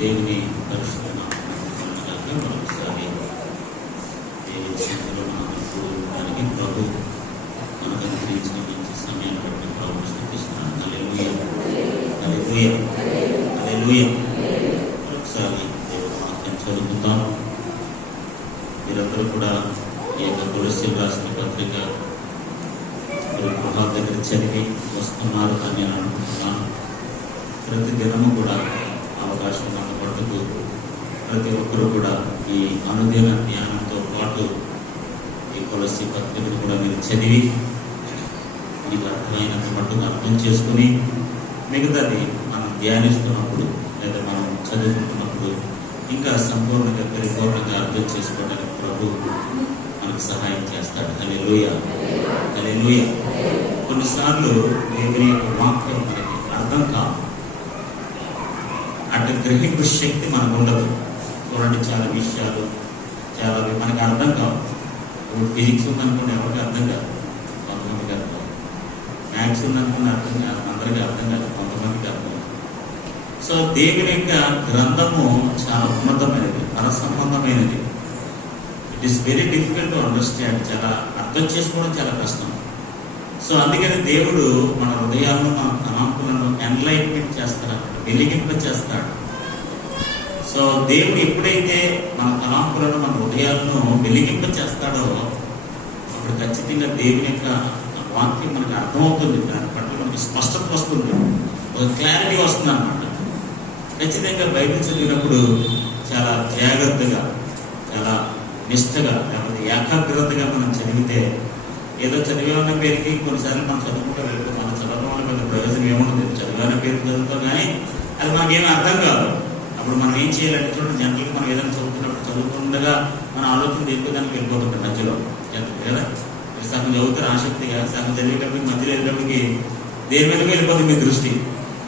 దేవుని పరిశుద్ధ నామమున మరొకసారి దేవుని సన్నిధిలో మనకు ప్రభు మనకు అనుగ్రహించిన మంచి సమయాన్ని బట్టి ప్రభువును స్తుతిస్తున్నాను. హల్లెలూయా, హల్లెలూయా, హల్లెలూయా. మరొకసారి దేవుని వాక్యం చదువుకుందాం. మీరందరూ కూడా ఈ యొక్క కొలస్సీలు రాసిన పత్రిక గృహాల దగ్గర చదివి వస్తున్నారు అని నేను అనుకుంటున్నాను. ప్రతి దినము కూడా అవకాశం ఉన్న మట్టుకు ప్రతి ఒక్కరూ కూడా ఈ అనుదిన ధ్యానంతో పాటు ఈ కొలస్సీ పత్రికను కూడా మీరు చదివి మీకు అర్థమైనంత మట్టుకు అర్థం చేసుకుని మిగతాది మనం ధ్యానిస్తున్నప్పుడు లేదా మనం చదువుకుంటున్నప్పుడు ఇంకా సంపూర్ణంగా పరిపూర్ణంగా అర్థం చేసుకోవడానికి ప్రభు మనకు సహాయం చేస్తాడు. హల్లెలూయా, హల్లెలూయా. కొన్నిసార్లు దేవుని యొక్క వాక్యం మనకి అర్థం కాదు, అటు గ్రహింపు శక్తి మనకు ఉండదు. చూడండి, చాలా విషయాలు చాలా మనకి అర్థం కావు. ఫిజిక్స్ ఉందనుకున్న ఎవరికి అర్థం కాదు, కొంతమందికి అర్థం. మ్యాథ్స్ ఉందనుకున్న అర్థం కాదు, అందరికీ అర్థం కాదు, కొంతమందికి అర్థం. సో దేవుని యొక్క గ్రంథము చాలా ఉన్నతమైనది, పరసంబంధమైనది. It is very difficult to understand. చాలా అర్థం చేసుకోవడం చాలా కష్టం. సో అందుకని దేవుడు మన హృదయాలను, మన తలంపులను ఎన్లైట్మెంట్ చేస్తాడు, వెలిగింప చేస్తాడు. సో దేవుడు ఎప్పుడైతే మన తలంపులను, మన హృదయాలను వెలిగింప చేస్తాడో అప్పుడు ఖచ్చితంగా దేవుని యొక్క వాక్యం మనకు అర్థమవుతుంది. దాని పట్ల మనకి స్పష్టత వస్తుంది, ఒక క్లారిటీ వస్తుంది అన్నమాట. ఖచ్చితంగా బైబిల్ చదివినప్పుడు చాలా జాగ్రత్తగా, చాలా నిష్ఠగా, లేకపోతే ఏకాగ్రతగా మనం చదివితే ఏదో చదివామన్న పేరుకి కొన్నిసార్లు మనం చదువుకుంటూ వెళ్తాం. మనం చదవడం వల్ల పెద్ద ప్రయోజనం ఏముండదు. చదివాన పేరుకి చదువుతాం కానీ అది మనకేమీ అర్థం కాదు. అప్పుడు మనం ఏం చేయాలంటే చూడండి, జనరల్గా మనం ఏదైనా చదువుతుండగా మన ఆలోచన దేనికోదానికి వెళ్ళిపోతుంటాం మధ్యలో కదా. సగం చదువుతారు ఆసక్తిగా, సగం చదివేటప్పటికి మధ్యలో వెళ్ళేటప్పటికి దేని మీదకి వెళ్ళిపోతుంది మీ దృష్టి,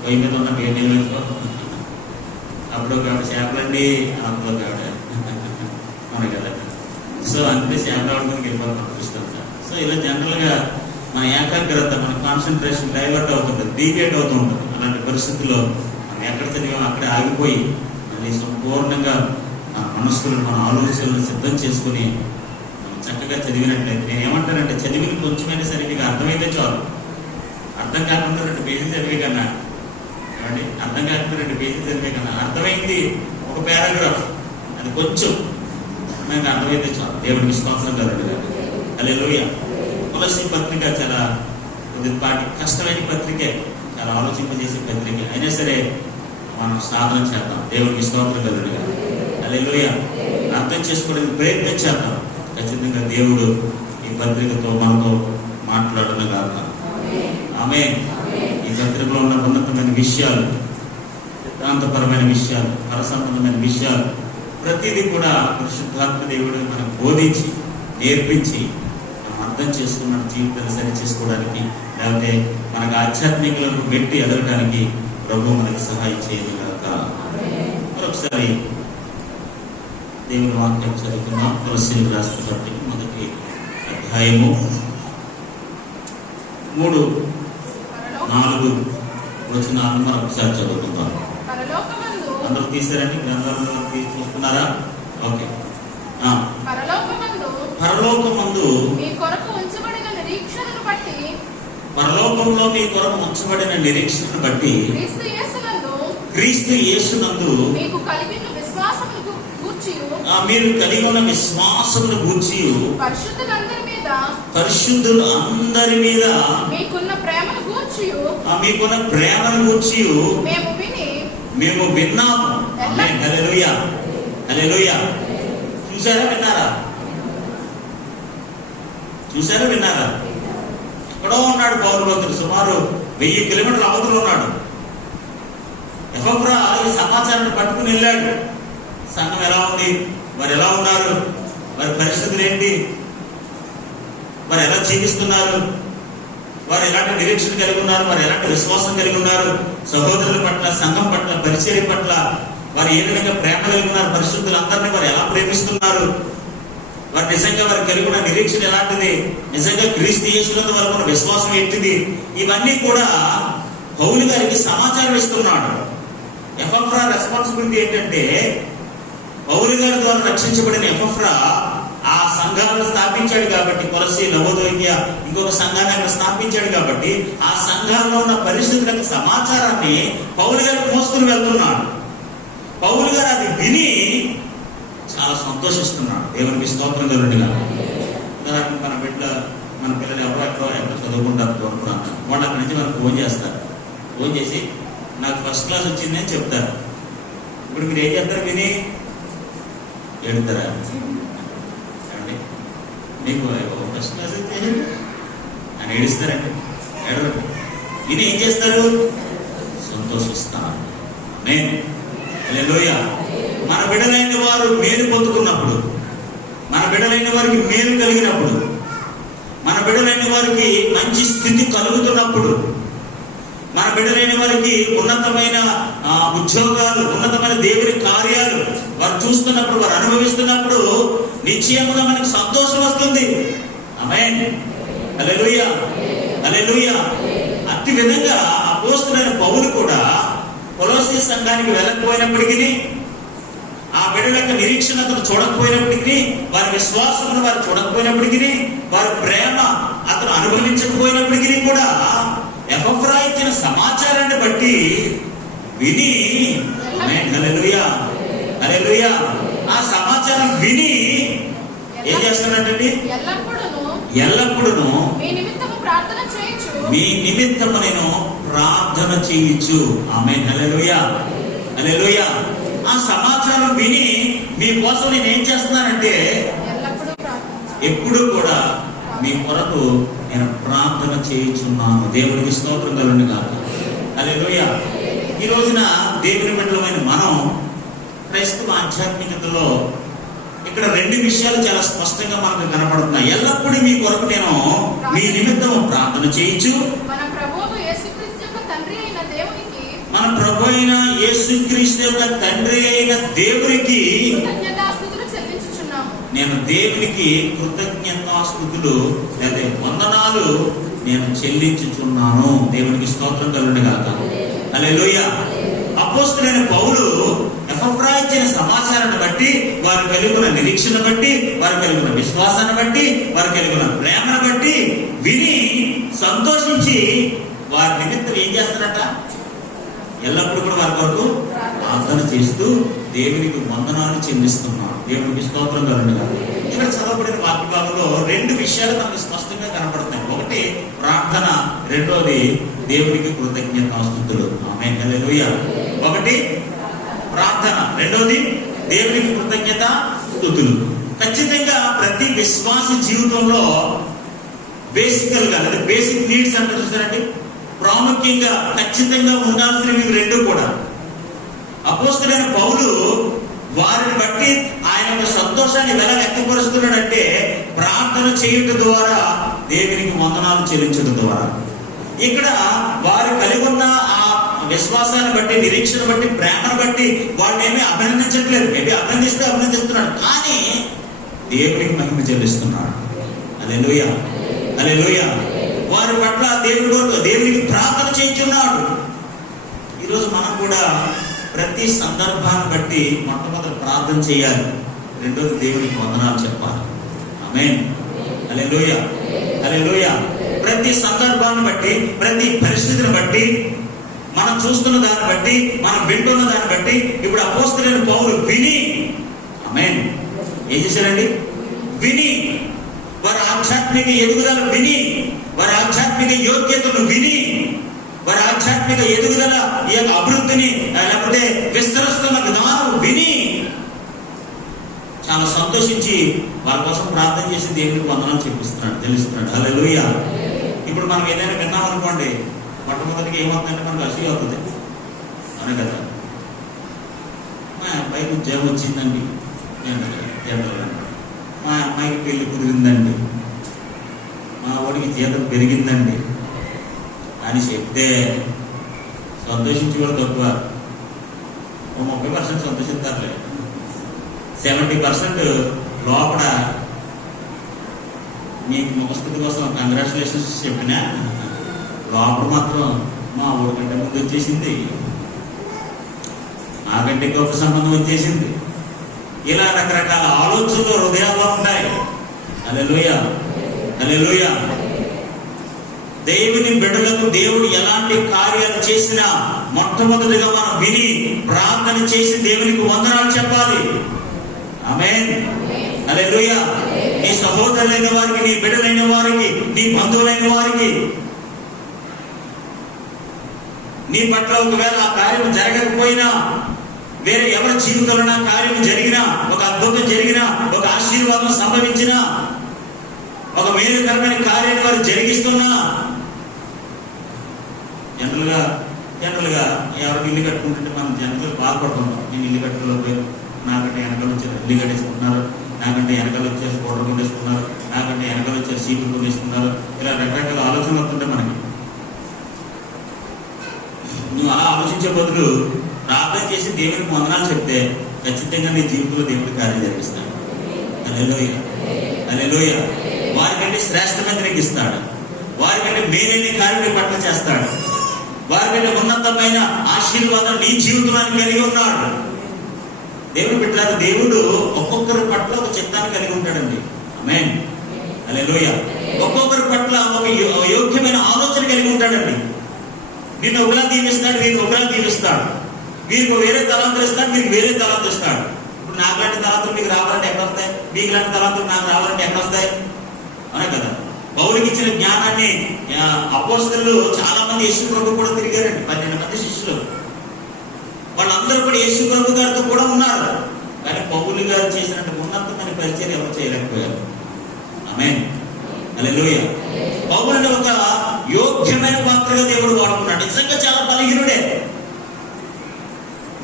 పొయ్యి మీద ఉన్న పేరు మీద వెళ్ళిపోతుంది. అప్పుడు ఒక చేపలండి, అందులో కావిడ మన కదా. సో అంతే చేపల మీదకి వెళ్ళిపోతాం దృష్టి అంతా. సో ఇలా జనరల్గా మన ఏకాగ్రత, మన కాన్సన్ట్రేషన్ డైవర్ట్ అవుతుంటుంది, డీవియేట్ అవుతూ ఉంటుంది. అలాంటి పరిస్థితుల్లో మనం ఎక్కడ చదివామో అక్కడే ఆగిపోయి మళ్ళీ సంపూర్ణంగా మన మనస్సులను, మన ఆలోచనలను సిద్ధం చేసుకుని మనం చక్కగా చదివినట్లయితే, నేను ఏమంటానంటే చదివిన కొంచెమైనా సరే మీకు అర్థమైతే చాలు. అర్థం కాకుండా 2 పేజీలు చదివే కన్నా, ఏమండి, అర్థం కాకుండా 2 పేజీలు చదివే కన్నా అర్థమైంది ఒక పారాగ్రాఫ్, అది కొంచెం మనకు అర్థమైతే చాలు. దేవుడికి స్తోత్రం కలుగుతుంది. హల్లెలూయా. కొలస్సీ పత్రిక చాలా కొద్దిపాటి కష్టమైన పత్రికే, చాలా ఆలోచింపజేసే పత్రిక. అయినా సరే మనం సాధన చేద్దాం. దేవుడికి స్తోత్రం కలుగుతుంది. హల్లెలూయా. అర్థం చేసుకోవడానికి ప్రయత్నం చేద్దాం. ఖచ్చితంగా దేవుడు ఈ పత్రికతో మనతో మాట్లాడను కాక. ఆమేన్. ఈ పత్రికలో ఉన్న ఉన్నతమైన విషయాలు, సిద్ధాంతపరమైన విషయాలు, పరసంబంధమైన విషయాలు ప్రతిదీ కూడా పరిశుద్ధాత్మ దేవుడు మనకు బోధించి, నేర్పించి అర్థం చేసుకున్న జీవితాన్ని సరి చేసుకోవడానికి, లేకపోతే మనకు ఆధ్యాత్మికలను పెట్టి ఎదగడానికి ప్రభు మనకి సహాయం చేయదు కనుక మరొకసారి దేవుని వాక్యం చదువుకుందాం. కొలస్సీలకు రాసిన పత్రిక 1వ అధ్యాయము 3-4 వచనాలను మరొకసారి చదువుకుందాం. అందరూ తీసారండి, గ్రంథాలలో చూస్తున్నారా? ఓకే. పరలోకమందు పరలోకంలో మీ కొరకు ఉంచబడిన నిరీక్షణను బట్టి క్రీస్తు యేసునందు మీరు కలిగి ఉన్న విశ్వాసమును గూర్చి పరిశుద్ధులు అందరి మీద మీకున్న ప్రేమను గూర్చి మేము విన్నాము. హల్లెలూయా, హల్లెలూయా. చూసారా, విన్నారా? చూసారా, విన్నారా? ఎక్కడో ఉన్నాడు పౌలు భక్తుడు, సుమారు 1000 కిలోమీటర్ల అవతల ఉన్నాడు. ఎపఫ్రా ఈ సమాచారాన్ని పట్టుకుని వెళ్ళాడు. సంఘం ఎలా ఉంది, వారు ఎలా ఉన్నారు, వారి పరిస్థితులు ఏంటి, వారు ఎలా జీవిస్తున్నారు, వారు ఎలాంటి నిరీక్షణ కలిగి ఉన్నారు, వారు ఎలాంటి విశ్వాసం కలిగి ఉన్నారు, సహోదరుల పట్ల, సంఘం పట్ల, పరిచర్య పట్ల వారు ఏ విధంగా ప్రేమ కలిగి ఉన్నారు, పరిశుద్ధులందరినీ వారు ఎలా ప్రేమిస్తున్నారు, వారు నిజంగా వారు కలిగి ఉన్న నిరీక్షణ ఎలాంటిది, నిజంగా క్రీస్తు యేసునందు వారికి ఉన్న విశ్వాసం ఏంటిది, ఇవన్నీ కూడా పౌలు గారికి సమాచారం ఇస్తున్నాడు. ఎఫ్ఎఫ్రా ఎపఫ్రా రెస్పాన్సిబిలిటీ ఏంటంటే, పౌలు గారి ద్వారా రక్షించబడిన ఎపఫ్రా ఆ సంఘాలను స్థాపించాడు కాబట్టి, కొలసి, నవోదయ, ఇంకొక సంఘాన్ని అక్కడ స్థాపించాడు కాబట్టి, ఆ సంఘాల్లో ఉన్న పరిస్థితుల సమాచారాన్ని పౌలు గారికి మోసుకుని వెళ్తున్నాడు. పౌలు గారు అది విని చాలా సంతోషిస్తున్నాడు. దేవునికి స్తోత్రం కలుగునుగా. ఉదాహరణకు మన పిల్లలు ఎక్కడ చదువుకుంటారు అనుకున్నాను, వాళ్ళు అక్కడి నుంచి మనకు ఫోన్ చేస్తారు. ఫోన్ చేసి నాకు ఫస్ట్ క్లాస్ వచ్చింది అని చెప్తారు. ఇప్పుడు మీరు ఏం చెప్తారు విని? ఏడుతారా? అండి మీకు ఫస్ట్ క్లాస్ వచ్చేది అని ఏడుస్తారండి? ఏడవండి. విని ఏం చేస్తారు? సంతోషిస్తారు. నేను హల్లెలూయా. మన బిడ్డలైన వారు మేలు పొందుకున్నప్పుడు, మన బిడ్డలైన వారికి మేలు కలిగినప్పుడు, మన బిడ్డలైన వారికి మంచి స్థితి కలుగుతున్నప్పుడు, మన బిడ్డలైన వారికి ఉన్నతమైన ఉద్యోగాలు, ఉన్నతమైన దేవుని కార్యాలు వారు చూస్తున్నప్పుడు, వారు అనుభవిస్తున్నప్పుడు నిశ్చయముగా మనకు సంతోషం వస్తుంది. ఆమేన్. హల్లెలూయా, హల్లెలూయా. అట్టి విధంగా అపోస్తలుడైన పౌలు కూడా కొలొస్సీ సంఘానికి వెళ్ళకపోయినప్పటికీ, ఆ బిడ్డల యొక్క నిరీక్షణ అతను చూడకపోయినప్పటికీ, వారి విశ్వాసమును వారు చూడకపోయినప్పటికీ, వారి ప్రేమ అతను అనుభవించకపోయినప్పటికీ కూడా ఎపఫ్రా ఇచ్చిన సమాచారాన్ని బట్టి విని, హల్లెలూయా, హల్లెలూయా, ఆ సమాచారం విని ఏం చేస్తున్నాడండి? ఎల్లప్పుడూ మీ నిమిత్తము నేను ప్రార్థన చేయొచ్చు. ఆమేన్. హల్లెలూయా, హల్లెలూయా. ఆ సమాచారం విని మీకోసం నేను ఏం చేస్తున్నానంటే, ఎప్పుడు కూడా మీ కొరకు నేను ప్రార్థన చేయుచున్నాను. దేవునికి స్తోత్రం కలుగును గాక. హల్లెలూయా. ఈ రోజున దేవుని బిడ్డలమైన మనం క్రైస్తవ ఆధ్యాత్మికతలో ఇక్కడ రెండు విషయాలు చాలా స్పష్టంగా మనకు కనపడుతున్నాయి. ఎల్లప్పుడూ మీ కొరకు నేను మీ నిమిత్తం ప్రార్థన చేయొచ్చు. మన ప్రభు అయిన యేసుక్రీస్తు యొక్క తండ్రి అయిన దేవునికి నేను దేవునికి కృతజ్ఞతాస్తుతులు లేదా వందనాలు నేను చెల్లించుచున్నాను. దేవునికి స్తోత్రం కలుగును గాక. హల్లెలూయా. అపోస్తలుడైన పౌలు ఎపఫ్రా ఇచ్చిన సమాచారాన్ని బట్టి, వారు కలిగిన నిరీక్షణ బట్టి, వారు కలిగిన విశ్వాసాన్ని బట్టి, వారు కలిగిన ప్రేమను బట్టి విని సంతోషించి వారి నిమిత్తం ఏం చేస్తారట? ఎల్లప్పుడూ కూడా వారి కొరకు ప్రార్థన చేస్తూ దేవునికి వందనాలు చెల్లిస్తున్నాడు. దేవునికి స్తోత్రం కలుగును గాక. ఇక్కడ చదవబడిన వాక్య భాగంలో రెండు విషయాలు మనకు స్పష్టంగా కనపడుతున్నాయి. ఒకటి ప్రార్థన, రెండోది దేవునికి కృతజ్ఞతాస్తుతులు. ఆమేన్. హల్లెలూయా. ఒకటి ప్రార్థన, రెండోది దేవునికి కృతజ్ఞతాస్తుతులు. ఖచ్చితంగా ప్రతి విశ్వాస జీవితంలో బేసికల్ గా లేదా బేసిక్ నీడ్స్ అంటే చూస్తారండి, ప్రాముఖ్యంగా ఖచ్చితంగా ఉండాల్సినవి రెండు కూడా. అపోస్తలుడైన పౌలు వారిని బట్టి ఆయన యొక్క సంతోషాన్ని ఎలా వ్యక్తపరుస్తున్నాడంటే, ప్రార్థన చేయుట ద్వారా, దేవునికి వందనాలు చెల్లించడం ద్వారా. ఇక్కడ వారు కలిగి ఉన్న ఆ విశ్వాసాన్ని బట్టి, నిరీక్షణ బట్టి, ప్రేమను బట్టి వాడిని ఏమీ అభినందించట్లేదు. మేబీ అభినందిస్తే అభినందిస్తున్నాడు, కానీ దేవునికి మహిమ చెల్లిస్తున్నాడు. హల్లెలూయా, హల్లెలూయా. వారి పట్ల దేవునికి ప్రార్థన చేయించున్నాడు. ఈరోజు మనం కూడా ప్రతి సందర్భాన్ని బట్టి మొట్టమొదటి ప్రార్థన చేయాలి, రెండోది దేవునికి వందనాలు చెప్పాలి. ఆమేన్. హల్లెలూయా, హల్లెలూయా. ప్రతి సందర్భాన్ని బట్టి, ప్రతి పరిస్థితిని బట్టి, మనం చూస్తున్న దాన్ని బట్టి, మనం వింటున్న దాన్ని బట్టి, ఇప్పుడు అపోస్తలుడైన పౌలు విని, ఆమేన్, ఏం చేశారండి? విని, వారి ఆధ్యాత్మిక ఎదుగుదల విని, వారి ఆధ్యాత్మిక యోగ్యతను విని, వారి ఆధ్యాత్మిక ఎదుగుదల ఈ యొక్క అభివృద్ధిని లేకపోతే విస్తరిస్తున్న విధానం విని చాలా సంతోషించి వారి కోసం ప్రార్థన చేసి దేవునికి వందనాలు చెప్పిస్తున్నాడు, తెలుస్తున్నాడు. హల్లెలూయా. ఇప్పుడు మనం ఏదైనా విన్నాం అనుకోండి, మొట్టమొదటిగా ఏమవుతుందంటే మనకు అసూయ అవుతుంది, అనే కదా. మా అబ్బాయికి ఉద్యోగం వచ్చిందండి, మా అమ్మాయికి పెళ్లి కుదిరిందండి, మా వాడికి జీతం పెరిగిందండి అని చెప్తే సంతోషించి కూడా తక్కువ. 30% సంతోషిస్తారులే, 70% లోపల మీకు ముఖస్థితి కోసం కంగ్రాచులేషన్స్ చెప్పినా లోపల మాత్రం మా ఊరి కంటే ముందు వచ్చేసింది, నాకంటే గొప్ప సంబంధం వచ్చేసింది. ఇలా రకరకాల ఆలోచనలు హృదయాల్లో ఉంటాయి. హల్లెలూయా, హల్లెలూయా. దేవుని బిడ్డలకు దేవుడు ఎలాంటి కార్యాలు చేసినా మొట్టమొదటిగా మనం విని ప్రార్థన చేసి దేవునికి వందనాలు చెప్పాలి. ఆమేన్, హల్లెలూయా. నీ సహోదరులైన వారికి, నీ బిడ్డలైన వారికి, నీ బంధువులైన వారికి, నీ పట్ల ఒకవేళ ఆ కార్యం జరగకపోయినా, వేరే ఎవరి జీవితంలో కార్యం జరిగినా, ఒక అద్భుతం జరిగినా, ఒక ఆశీర్వాదం సంభవించినా, ఒక మేలుకరమైన కార్యాన్ని వారు జరిగిస్తున్నా, జనరల్గా ఎవరికి ఇల్లు కట్టుకుంటుంటే మనం జనరల్గా బాధపడుతుంటాం. నేను ఇల్లు కట్టుకోలేకపోయాను, నాకంటే వెనకాల వచ్చారు ఇల్లు కట్టేసుకుంటున్నారు, నాకంటే వెనకాల వచ్చేసి బోర్డర్ కొట్టేసుకున్నారు, నాకంటే వెనకాల వచ్చేసి సీట్లు కొట్టేసుకున్నారు. ఇలా రకరకాల ఆలోచనలు వస్తుంటాయి మనకి. నువ్వు అలా ఆలోచించే బదులు ప్రార్థన చేసి దేవునికి వందనాలు చెప్తే ఖచ్చితంగా నీ జీవితంలో దేవుడి కార్యం జరిగిస్తాడు. హల్లెలూయా, హల్లెలూయా. వారికంటే శ్రేష్టమైన నీకు ఇస్తాడు, వారికంటే మేలైన కార్యం నీ పట్ల చేస్తాడు, వారికంటే ఉన్నతమైన ఆశీర్వాదం నీ జీవితాన్ని కలిగి ఉన్నాడు. దేవుడు బిడ్డలారా, దేవుడు ఒక్కొక్కరి పట్ల ఒక చిత్తాన్ని కలిగి ఉంటాడండి. ఆమేన్, హల్లెలూయా. ఒక్కొక్కరి పట్ల ఒక యోగ్యమైన ఆలోచన కలిగి ఉంటాడండి. నిన్ను ఒకలా దీవిస్తాడు, వీరికి ఒకలా దీవిస్తాడు, వీరికి వేరే తలాంతులు ఇస్తాడు, మీకు వేరే తలాంతులు ఇస్తాడు. ఇప్పుడు నాకు లాంటి తలాంతులు మీకు రావాలంటే ఎక్కడ వస్తాయి? మీకు లాంటి తలాంతులు నాకు రావాలంటే ఎక్కడ వస్తాయి? అనే కదా. పౌలుకి ఇచ్చిన జ్ఞానాన్ని అపోస్తలులు చాలా మంది యేసు ప్రభు కూడా తిరిగారండి. 12 మంది శిష్యులు, వాళ్ళందరూ కూడా యేసు ప్రభు గారితో కూడా ఉన్నారు. కానీ పౌలు గారు చేసినట్టు ఉన్నతమైన పరిచయం ఎవరు చేయలేకపోయారు. ఆమేన్, హల్లెలూయా. పౌలుని ఒక యోగ్యమైన పాత్రగా దేవుడు వాడుకున్నాడు. నిజంగా చాలా బలహీనుడే,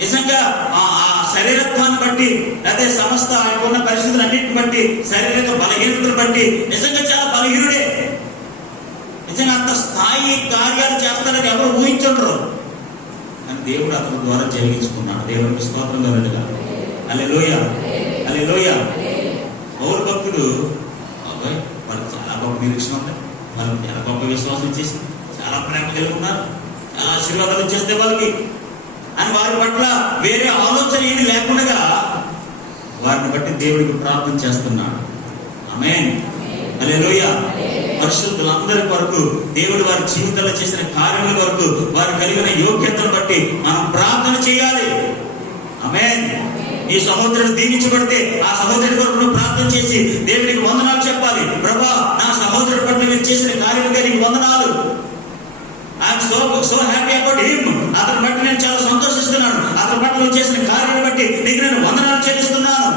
నిజంగా ఆ శరీరత్వాన్ని బట్టి, అదే సమస్త ఆయనకున్న పరిస్థితులన్నింటిని బట్టి, శారీరక బలహీనతను బట్టి నిజంగా చాలా బలహీనుడే. నిజంగా అంత స్థాయి కార్యాలు చేస్తారని ఎవరు ఊహించరు. కానీ దేవుడు అతని ద్వారా జరిగించుకున్నాడు. దేవుడికి స్తోత్రం కలుగుగా. హల్లెలూయా, హల్లెలూయా. పౌలు భక్తుడు వాళ్ళకి చాలా గొప్ప నిరీక్షణ ఉంది, వాళ్ళకి చాలా గొప్ప విశ్వాసం ఇచ్చేసి చాలా ప్రేమ కలిగి ఉన్నారు, చాలా ఆశీర్వాదాలు ఇచ్చేస్తే వాళ్ళకి అని వారి పట్ల వేరే ఆలోచన ఏమి లేకుండా వారిని బట్టి దేవుడికి ప్రార్థన చేస్తున్నాడు. ఆమేన్, హల్లెలూయా. పరిశుద్ధులందరి కొరకు దేవుడు వారి జీవితంలో చేసిన కార్యముల కొరకు వారు కలిగిన యోగ్యతను బట్టి మనం ప్రార్థన చేయాలి. ఆమేన్. ఈ సహోదరుడు దీవించబడితే ఆ సహోదరుడి కొరకు నువ్వు ప్రార్థన చేసి దేవునికి వందనాలు చెప్పాలి. ప్రభా, నా సహోదరుడి పట్ల మీరు చేసిన కార్యముగా నీకు వందనాలు. I'm so happy about him. అతని బట్టి నేను చాలా సంతోషిస్తున్నాను. అతని పట్ల నువ్వు చేసిన కార్యాన్ని బట్టి నీకు నేను వందనాలు చెల్లిస్తున్నాను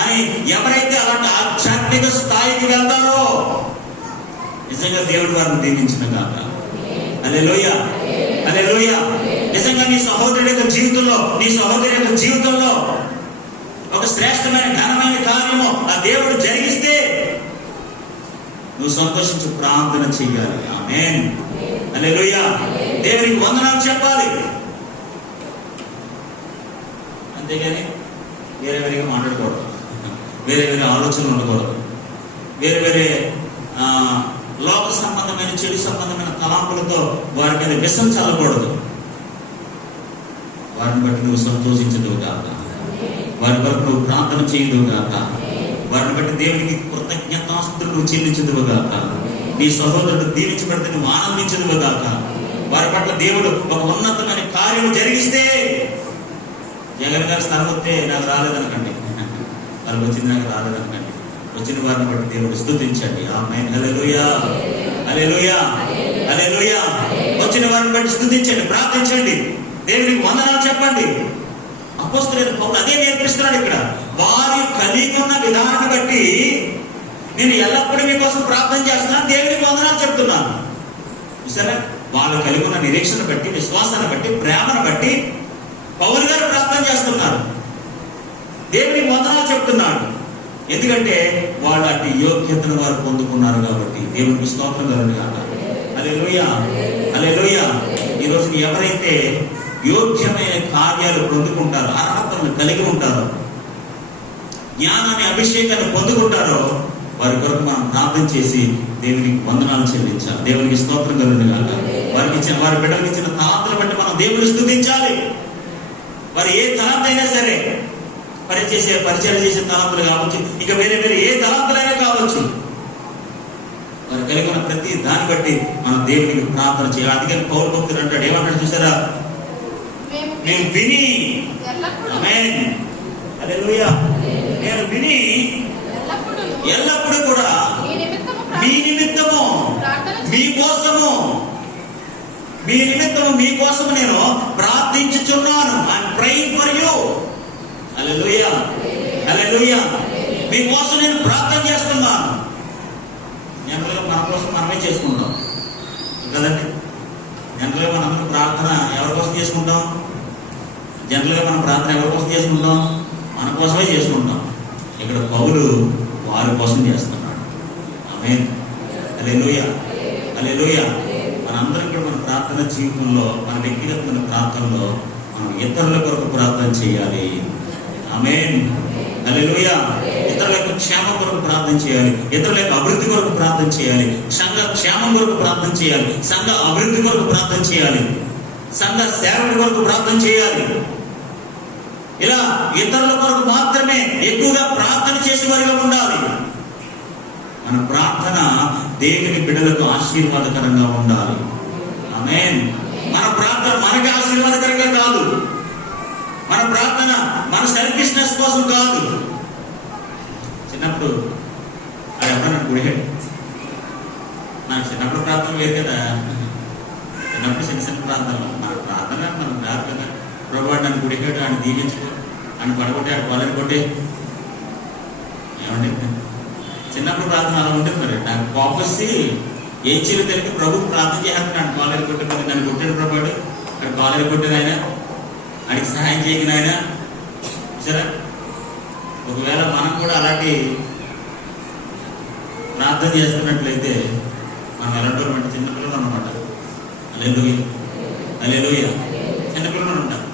అని ఎవరైతే అలాంటి ఆధ్యాత్మిక స్థాయికి వెళ్తారో నిజంగా దేవుడు వారిని దీవించిన కాక. హల్లెలూయా, హల్లెలూయా. నిజంగా నీ సహోదరుడి యొక్క జీవితంలో, నీ సహోదరి యొక్క జీవితంలో ఒక శ్రేష్టమైన ఘనమైన కార్యము ఆ దేవుడు జరిగిస్తే నువ్వు సంతోషించి ప్రార్థన చెయ్యాలి. ఆమేన్, హల్లెలూయా. దేవునికి వందనాలు చెప్పాలి. అంతేగాని వేరే వేరేగా మాట్లాడకూడదు, వేరే వేరే ఆలోచనలు ఉండకూడదు, వేరే వేరే లోక సంబంధమైన చెడు సంబంధమైన తలాంపులతో వారి మీద విషం చల్లకూడదు. వారిని బట్టి నువ్వు సంతోషించదువు కాక, వారి కొరకు నువ్వు ప్రార్థన చేయదువు కాక, వారిని బట్టి దేవునికి కృతజ్ఞతాస్తుతులు నువ్వు చెల్లించదువు కాక, నీ సహోదరుడు దీవించబడితే నువ్వు ఆనందించదువు కాక. వారి పట్ల దేవుడు ఒక ఉన్నతమైన కార్యం జరిగిస్తే, జగన్ గారి స్థలం వస్తే నాకు రాలేదనకండి, వాళ్ళకి వచ్చింది నాకు రాలేదనకండి, వచ్చిన వారిని బట్టి దేవుడు స్తుతించండి. ఆమేన్, హల్లెలూయా, హల్లెలూయా, హల్లెలూయా. వచ్చిన వారిని బట్టి స్తుతించండి, ప్రార్థించండి, దేవునికి వందనాలు చెప్పండి. అపోస్తలుడైన పౌలు అదే నేర్పిస్తున్నాడు ఇక్కడ. వారి కలిగి ఉన్న విధానాన్ని బట్టి నేను ఎల్లప్పుడూ మీకోసం ప్రార్థన చేస్తున్నాను, దేవునికి వందనాలు చెప్తున్నాను. చూసారా, వాళ్ళు కలిగి ఉన్న నిరీక్షణ బట్టి, విశ్వాసాన్ని బట్టి, ప్రేమను బట్టి పౌలు గారు ప్రార్థన చేస్తున్నారు, దేవునికి వందనాలు చెప్తున్నాడు. ఎందుకంటే వాళ్ళు అట్టి యోగ్యతను వారు పొందుకున్నారు కాబట్టి. దేవునికి స్తోత్రం కలుగుగాక. హల్లెలూయా, హల్లెలూయా. ఈరోజు ఎవరైతే యోగ్యమైన కార్యాలు పొందుకుంటారో, అర్హతలను కలిగి ఉంటారో, జ్ఞానాన్ని అభిషేకాన్ని పొందుకుంటారో వారి కొరకు మనం ప్రార్థన చేసి దేవునికి వందనాలు చెల్లించాలి. దేవునికి స్తోత్రం కలుగుగాక. వారికి ఇచ్చిన, వారి బిడ్డలకు ఇచ్చిన తలాంతులను బట్టి మనం దేవుని స్తుతించాలి. వారు ఏ తలాంత అయినా సరే, పరిచయం చేసే తలాంతులు కావచ్చు, ఇక వేరే వేరే ఏ తలాంతులైనా కావచ్చు, వారు కలిగి ఉన్న ప్రతి దాన్ని బట్టి మనం దేవునికి ప్రార్థన చేయాలి. అందుకని పౌలు భక్తుడు అంటాడు, ఏమంటాడు చూసారా, నేను విని, ఆమేన్, హల్లెలూయా, నేను విని ఎల్లప్పుడూ కూడా మీ నిమిత్తము మీకోసము నేను ప్రార్థించుచున్నాను. I'm praying for you. Hallelujah, hallelujah. మీకోసం నేను ప్రార్థన చేస్తున్నాను. జనరల్గా మన కోసం మనమే చేసుకుంటాం కదండి. జనరల్గా మనం ప్రార్థన ఎవరి కోసం చేసుకుంటాం? జనరల్గా మనం ప్రార్థన ఎవరి కోసం చేసుకుంటాం? మన కోసమే చేసుకుంటాం. ఇక్కడ పౌలు వారి కోసం చేస్తున్నాడు. ఆమేన్, హల్లెలూయా, హల్లెలూయా. మనందరం కూడా మన ప్రార్థన జీవితంలో, మన వ్యక్తిగతమైన ప్రార్థనలో మనం ఇతరుల కొరకు ప్రార్థన చేయాలి. ఆమేన్, హల్లెలూయా. ఇతరుల యొక్క క్షేమం కొరకు ప్రార్థన చేయాలి, ఇతరుల యొక్క అభివృద్ధి కొరకు ప్రార్థన చేయాలి, సంఘ క్షేమం కొరకు ప్రార్థన చేయాలి, సంఘ అభివృద్ధి కొరకు ప్రార్థన చేయాలి, సంఘ సేవకుడి కొరకు ప్రార్థన చేయాలి. ఇలా ఇతరుల కొరకు మాత్రమే ఎక్కువగా ప్రార్థన చేసేవారిగా ఉండాలి. మన ప్రార్థన దేవుని బిడ్డలకు ఆశీర్వాదకరంగా ఉండాలి. ఆమేన్. మన ప్రార్థన మనకి ఆశీర్వాదకరంగా కాదు. మన ప్రార్థన మన సెల్ఫిష్నెస్ కోసం కాదు. చిన్నప్పుడు అది ఎప్పుడన్నా గుడిహాడు, నాకు చిన్నప్పుడు ప్రార్థన వేరు కదా. చిన్నప్పుడు చిన్న ప్రార్థనలు, మన ప్రార్థన మనం కాదు కదా. ప్రభు నన్ను గుడిహాడు, ఆయన దీవించుకో, ఆయన పడగొట్టే, ఆయన కొలని కొట్టే, ఏమంటే చిన్నప్పుడు ప్రార్థన అలా ఉంటుంది. మరి నాకు కోపొచ్చి ఏం చేయలేదు తెలియక ప్రభుత్వం ప్రార్థన చేస్తున్నాడు. కాలేరు కొట్టుకుని నన్ను కొట్టాడు ప్రభుడు, అక్కడ కాలేరు కొట్టేది ఆయన, ఆయనకి సహాయం చేయగిన ఆయన. సరే, ఒకవేళ మనం కూడా అలాంటి ప్రార్థన చేస్తున్నట్లయితే మనం ఎలాంటి వాళ్ళు అంటే చిన్నపిల్లలు అన్నమాట. హల్లెలూయా, హల్లెలూయా. చిన్నపిల్లలు ఉంటారు,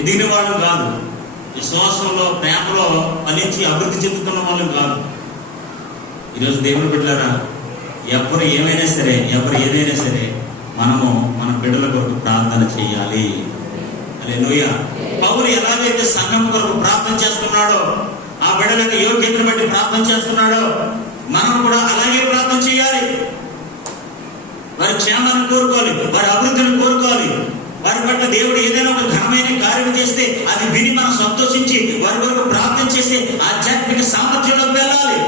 ఎదిగిన వాళ్ళు కాదు, విశ్వాసంలో ప్రేమలో ఫలించి అభివృద్ధి చెందుతున్న వాళ్ళు కాదు. ఈరోజు దేవుని బిడ్డలారా, ఎవరు ఏమైనా సరే, ఎవరు ఏదైనా సరే, మనము మన బిడ్డల కొరకు ప్రార్థన చేయాలి. హల్లెలూయా. పౌలు ఎలాగైతే సంఘం కొరకు ప్రార్థన చేస్తున్నాడో, ఆ బిడ్డలకు యోగ్యతను బట్టి ప్రార్థన చేస్తున్నాడో, మనం కూడా అలాగే ప్రార్థన చేయాలి. వారి క్షేమాన్ని కోరుకోవాలి, వారి అభివృద్ధిని కోరుకోవాలి. వారి పట్ల దేవుడు ఏదైనా ఒక ఘనమైన కార్యం చేస్తే అది విని మనం సంతోషించి వారి కొరకు ప్రార్థన చేసి ఆధ్యాత్మిక సామర్థ్యంలోకి వెళ్ళాలి.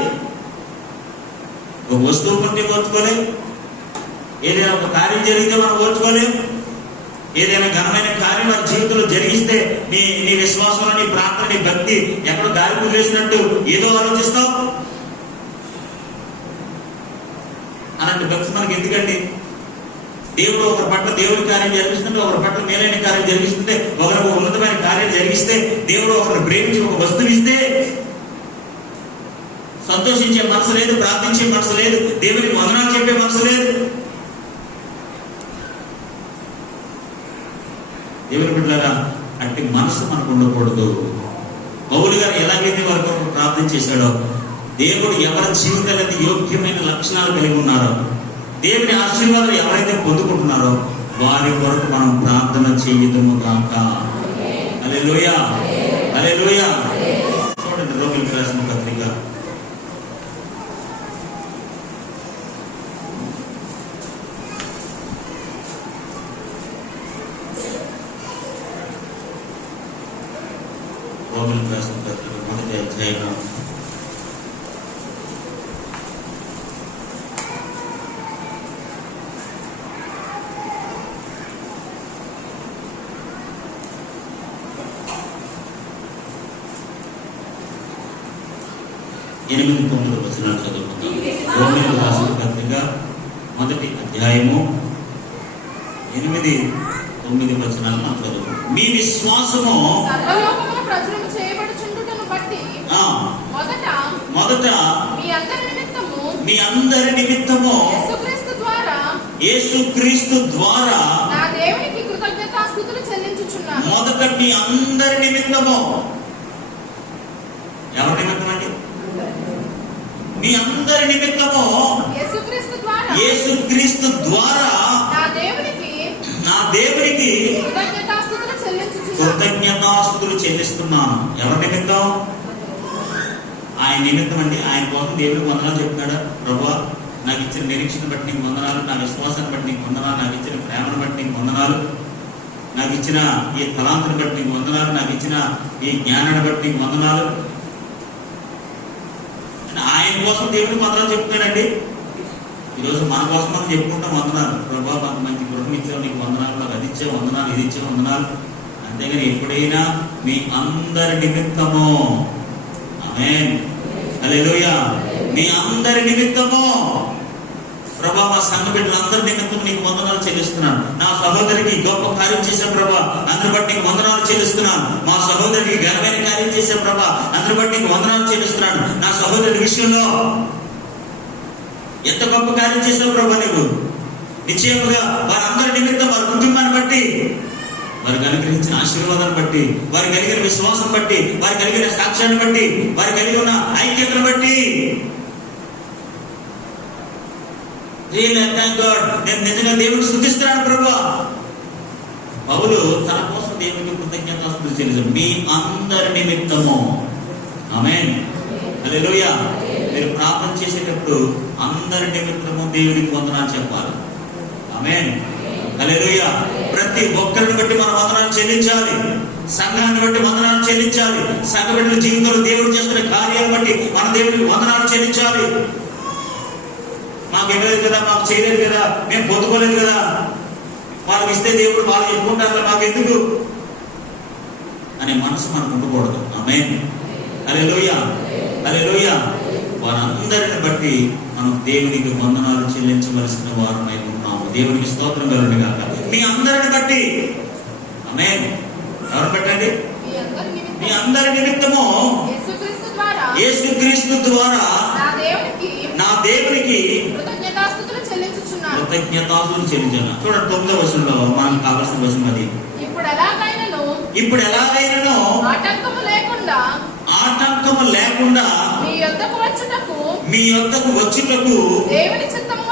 ఒక వస్తువు కొంటే ఓర్చుకోలేం, ఏదైనా ఒక కార్యం జరిగితే మనం ఓర్చుకోలేం. ఏదైనా ఘనమైన కార్యం వారి జీవితంలో జరిగిస్తే నీ విశ్వాసంలో, నీ ప్రార్థన, నీ భక్తి ఎక్కడో దారి పూలేసినట్టు ఏదో ఆలోచిస్తావు. అలాంటి భక్తి మనకి ఎందుకండి? దేవుడు ఒకరి పట్ల దేవుడి కార్యం జరిగిస్తుంటే, ఒకరి పట్ల మేలైన కార్యం జరిగిస్తుంటే, ఒకరికి ఉన్నతమైన కార్యం జరిగిస్తే, దేవుడు ఒకరిని ప్రేమించి ఒక వస్తువు ఇస్తే సంతోషించే మనసు లేదు, ప్రార్థించే మనసు లేదు, దేవునికి వందనాలు చెప్పే మనసు లేదు. దేవుని బిడ్డలారా, అట్టి మనసు మనకు ఉండకూడదు. పౌలు గారు ఎలాగైతే వారి కొరకు ప్రార్థన చేశాడో, దేవుడు ఎవరి జీవితాలైతే యోగ్యమైన లక్షణాలు కలిగి ఉన్నారో, దేవుని ఆశీర్వాదాలు ఎవరైతే పొందుకుంటున్నారో వారి కొరకు మనం ప్రార్థన చేయుదుము గాక. హల్లెలూయా, హల్లెలూయా. చూడండి, రోమీయులకు రాసిన పత్రిక 1వ అధ్యాయం 8-9 వచనాలు చదువుకుందాం. రోమీయులకు రాసిన పత్రిక 1వ అధ్యాయము 8-9 వచనాలు మనం చదువుకుందాం. మీ విశ్వాసము సర్వలోకమున ప్రచురణ చేయబడుచుండుటను బట్టి మొదట మీ అందరి నిమిత్తము యేసుక్రీస్తు ద్వారా నా దేవునికి కృతజ్ఞతాస్తుతులు చెల్లించుచున్నాను. మొదట మీ అందరి నిమిత్తము. ఎవరి నిమిత్తం అండి? మీ అందరి నిమిత్తము యేసుక్రీస్తు ద్వారా నా దేవునికి కృతజ్ఞతాస్తుతులు కృతజ్ఞతాస్తుతులు చెల్లిస్తున్నాను. ఎవరి నిమిత్తం? ఆయన నిమిత్తం అండి. ఆయన కోసం దేవుడికి వందనాలు చెప్తున్నాడా? ప్రభువా, నాకు ఇచ్చిన నిరీక్షణ బట్టి నీకు వందనాలు, నా విశ్వాసాన్ని బట్టి నీకు వందనాలు, నాకు ఇచ్చిన ప్రేమను బట్టి నీకు వందనాలు, నాకు ఇచ్చిన ఈ తలాంతుని బట్టి నీకు వందనాలు, నాకు ఇచ్చిన ఈ జ్ఞానాన్ని బట్టి నీకు వందనాలు. ఆయన కోసం దేవుడికి వందనాలు చెప్తున్నాడండి. ఈరోజు మన కోసం మనం చెప్పుకుంటాం వందనాలు. ప్రభువా, మాకు మంచి గృహం ఇచ్చావు, నీకు వందనాలు, నాకు అది ఇచ్చే వందనాలు, ఇది ఇచ్చే వందనాలు. అంతేగాని ఎప్పుడైనా మీ అందరి నిమిత్తము, ఆమేన్, హల్లెలూయా, మీ అందరి నిమిత్తము, ప్రభా మా సంఘ బిడ్డలందరి నిమిత్తం నీకు వందనాలు చెల్లిస్తున్నాను. నా సహోదరికి గొప్ప కార్యం చేసే ప్రభా, అందరి బట్టి నీకు వందనాలు చెల్లిస్తున్నాను. మా సహోదరికి ఘనమైన కార్యం చేసే ప్రభా, అందరి బట్టి నీకు వందనాలు చెల్లిస్తున్నాను. నా సహోదరి విషయంలో ఎంత గొప్ప కార్యం చేసావు ప్రభా నీవు. నిశ్చయముగా వారందరి నిమిత్తం, వారి కుటుంబాన్ని బట్టి, వారికి అనుగ్రహించిన ఆశీర్వాదాన్ని బట్టి, వారి కలిగిన విశ్వాసం బట్టి, వారి కలిగిన సాక్ష్యాన్ని బట్టి, వారి కలిగి ఉన్న ఐక్యతను బట్టి, నేను నిజంగా దేవుడిని స్తుతిస్తున్నాను ప్రభువా. పౌలు తన కోసం దేవునికి కృతజ్ఞతాస్తుతులు చెల్లించాడు. మీ అందరి నిమిత్తము, ఆమేన్, హల్లెలూయా. మీరు ప్రార్థన చేసేటప్పుడు అందరి నిమిత్తము దేవుడికి వందనాలు చెప్పాలి. ఆమేన్, హల్లెలూయా. ప్రతి ఒక్కరిని బట్టి మనం వందనాలు చెల్లించాలి. సంఘాన్ని బట్టి వందనాలు చెల్లించాలి. సంఘ బిడ్డల జీవితంలో దేవుడు చేస్తున్న కార్యాలను బట్టి మన దేవుడికి వందనాలు చెల్లించాలి. మాకు ఇవ్వలేదు కదా, మాకు చేయలేదు కదా, మేము పొందుకోలేదు కదా, వాళ్ళకి ఇస్తే దేవుడు వాళ్ళు చెప్పుకుంటారు కదా, మాకు ఎందుకు అనే మనసు మనకు ఉండకూడదు. ఆమేన్, హల్లెలూయా, హల్లెలూయా. వారందరిని బట్టి మనం దేవునికి వందనాలు చెల్లించవలసిన వారమై ఉన్నాము. దేవునికి స్తోత్రం కలుగును గాక. మీ అందరిని బట్టి, ఆమేన్. ఎవరు పెట్టండి? మీ అందరి నిమిత్తము యేసుక్రీస్తు ద్వారా నా దేవునికి కృతజ్ఞతాస్తుతులు చెల్లించుచున్నాను. చెల్లించాను. చూడండి 9వ వచనంలో మనకు కావాల్సిన వచనం అది. ఇప్పుడు ఎలాగైనను ఆటంకము లేకుండా మీ యొద్దకు వచ్చుటకు దేవుని చిత్తము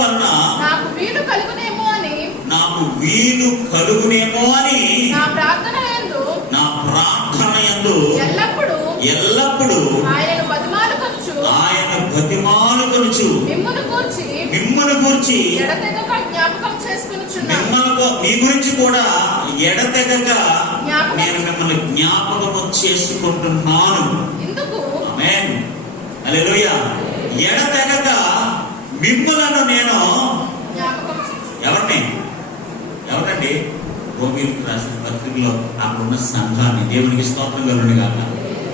వలన నాకు వీలు కలుగునేమో అని నా ప్రార్థన యందు ఎల్లప్పుడూ ఆయన బతిమాలుకొనుచు మిమ్మును గూర్చి ఎడతెగక జ్ఞాపకం చేసుకొనుచున్నాను. మీ గురించి కూడా ఎడతెగక నేను మిమ్మల్ని జ్ఞాపకం చేసుకుంటున్నాను. ఆమేన్, హల్లెలూయా. ఎడతెగక మిమ్ములను నేను ఎవరండి? రోమిలకు రాసిన పత్రికలో అక్కడున్న సంఘాన్ని, దేవునికి స్తోత్రం కలుగును గాక.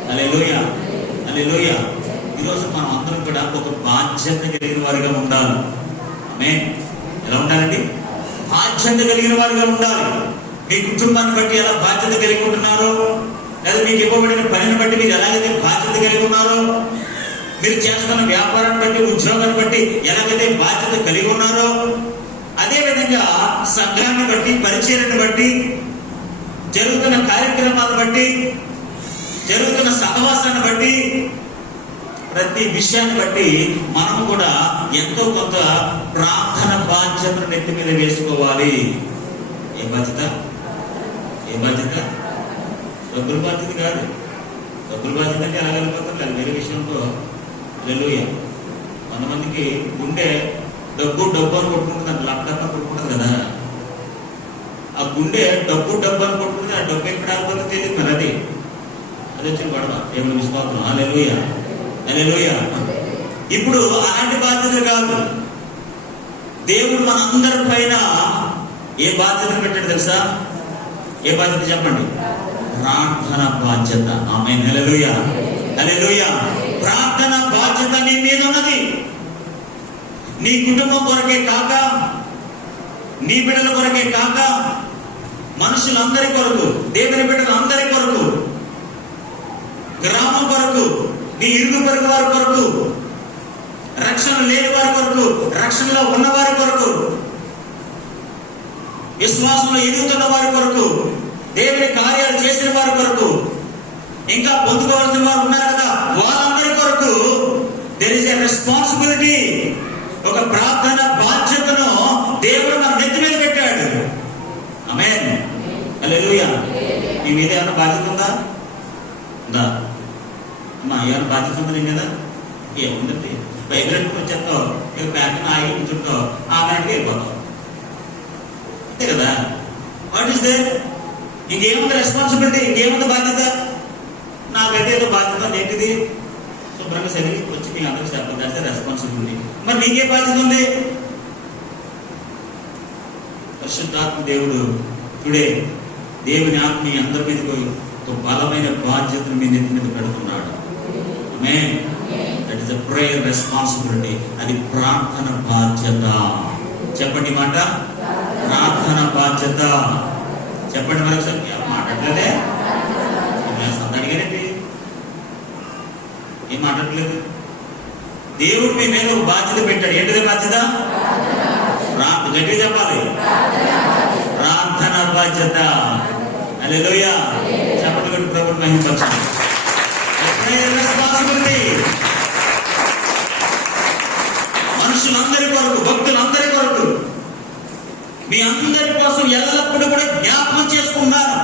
హల్లెలూయా, హల్లెలూయా. ఈరోజు మనం అందరం కూడా ఒక బాధ్యత కలిగిన వారిగా ఉండాలి. ఆమేన్. ఎలా ఉండాలండి? బాధ్యత కలిగిన వారిగా ఉండాలి. మీ కుటుంబాన్ని బట్టి ఎలా బాధ్యత కలిగి ఉంటున్నారో, లేదా మీకు ఇవ్వబడిన పనిని బట్టి మీరు ఎలాగైతే బాధ్యత కలిగి ఉన్నారో, మీరు చేస్తున్న వ్యాపారాన్ని బట్టి, ఉద్యోగాన్ని బట్టి ఎలాగైతే బాధ్యత కలిగి ఉన్నారో, అదే విధంగా సంఘాన్ని బట్టి, పరిచయాన్ని బట్టి, జరుగుతున్న కార్యక్రమాలను బట్టి, జరుగుతున్న సహవాసాన్ని బట్టి, ప్రతి విషయాన్ని బట్టి మనం కూడా ఎంతో కొంత ప్రార్థన బాధ్యతను నెత్తి మీద వేసుకోవాలి. ఏ బాధ్యత? డబ్బుల బాధ్యత కాదు. డబ్బుల బాధ్యత అంటే ఎలా వెళ్ళిపోతాం లేదు. వేరే విషయంలో హల్లెలూయా. కొంతమందికి గుండె డబ్బు అని కొట్టుకుంటుంది, లప్ప కొట్టుకుంటుంది కదా. ఆ గుండె డబ్బు అని కొట్టుకుంటుంది. ఆ డబ్బు ఎక్కడ ఆగిపోతే తెలియదు. మరి అది వచ్చిన గొడవ. దేవుని విశ్వాసం. హల్లెలూయా, హల్లెలూయా. ఇప్పుడు అలాంటి బాధ్యత కాదు. దేవుడు మనందరి పైన ఏ బాధ్యత పెట్టాడు తెలుసా? ఏ బాధ్యత చెప్పండి? ప్రార్థన బాధ్యత. ఆమేన్, హల్లెలూయా, హల్లెలూయా. ప్రార్థన బాధ్యత నీ మీద ఉన్నది. నీ కుటుంబం కొరకే కాక, నీ బిడ్డల కొరకే కాక, మనుషులందరి కొరకు, దేవుని బిడ్డలందరి కొరకు, గ్రామం కొరకు, నీ ఇరుగు పొరుగు వారి కొరకు, రక్షణ లేని వారి కొరకు, రక్షణలో ఉన్నవారి కొరకు, విశ్వాసంలో ఎదుగుతున్న వారి కొరకు, దేవుని కార్యాలు చేసిన వారి కొరకు, ఇంకా పొందుకోవాల్సిన వారు ఉన్నారు కదా, వాళ్ళందరి కొరకు దేర్ ఇస్ ఎ రెస్పాన్సిబిలిటీ. ఒక ప్రార్థన బాధ్యతను దేవుడు మన నెత్తి మీద పెట్టాడు. ఆమేన్, హల్లెలూయా. నీ మీద ఏమైనా బాధ్యత ఉందా? ఉందా అమ్మా? ఏమైనా బాధ్యత ఉందా నీ మీద? ఏముందండి, బైబిల్ ఎట్టుకుని వచ్చేస్తావు, ఇక ప్యాకెట్ ఆగి కూర్చుంటావు, ఆ నాటికి వెళ్ళిపోతావు, అంతే కదా. What is there? ఇంకేముంది రెస్పాన్సిబిలిటీ, ఇంకేముంది బాధ్యత? నాకైతే ఏదో బాధ్యత ఏంటిది? శుభ్రంగా చదివి వచ్చి మీ అందరికీ చెప్పాలి, దాట్స్ రెస్పాన్సిబిలిటీ. మరి నీకే బాధ్యత ఉంది? పరిశుద్ధాత్మ దేవుడు టుడే దేవుని ఆత్మ మీ అందరి మీదకు ఒక బలమైన బాధ్యతను మీ నెత్తి మీద పెడుతున్నాడు. Amen. That is the prayer responsibility. అది ప్రార్థన బాధ్యత. చెప్పండి మాట, ప్రార్థన బాధ్యత. చెప్పండి మరొకసారి. మాట్లాడలేదే? అడిగారండి, ఏం మాట్లాడలేదు. దేవుడు మీ మీద ఒక బాధ్యత పెట్టాడు. ఏంటిది బాధ్యత? గట్టిగా చెప్పాలి, ప్రార్థన బాధ్యత. హల్లెలూయా. చెప్పండి కొట్టి ప్రభువుని మహిమపరచండి. రెస్పాన్సిబిలిటీ. మనుషులందరి కొరకు, భక్తులందరి కొరకు, మీ అందరి కోసం ఎల్లప్పుడూ కూడా జ్ఞాపకం చేసుకున్నాను.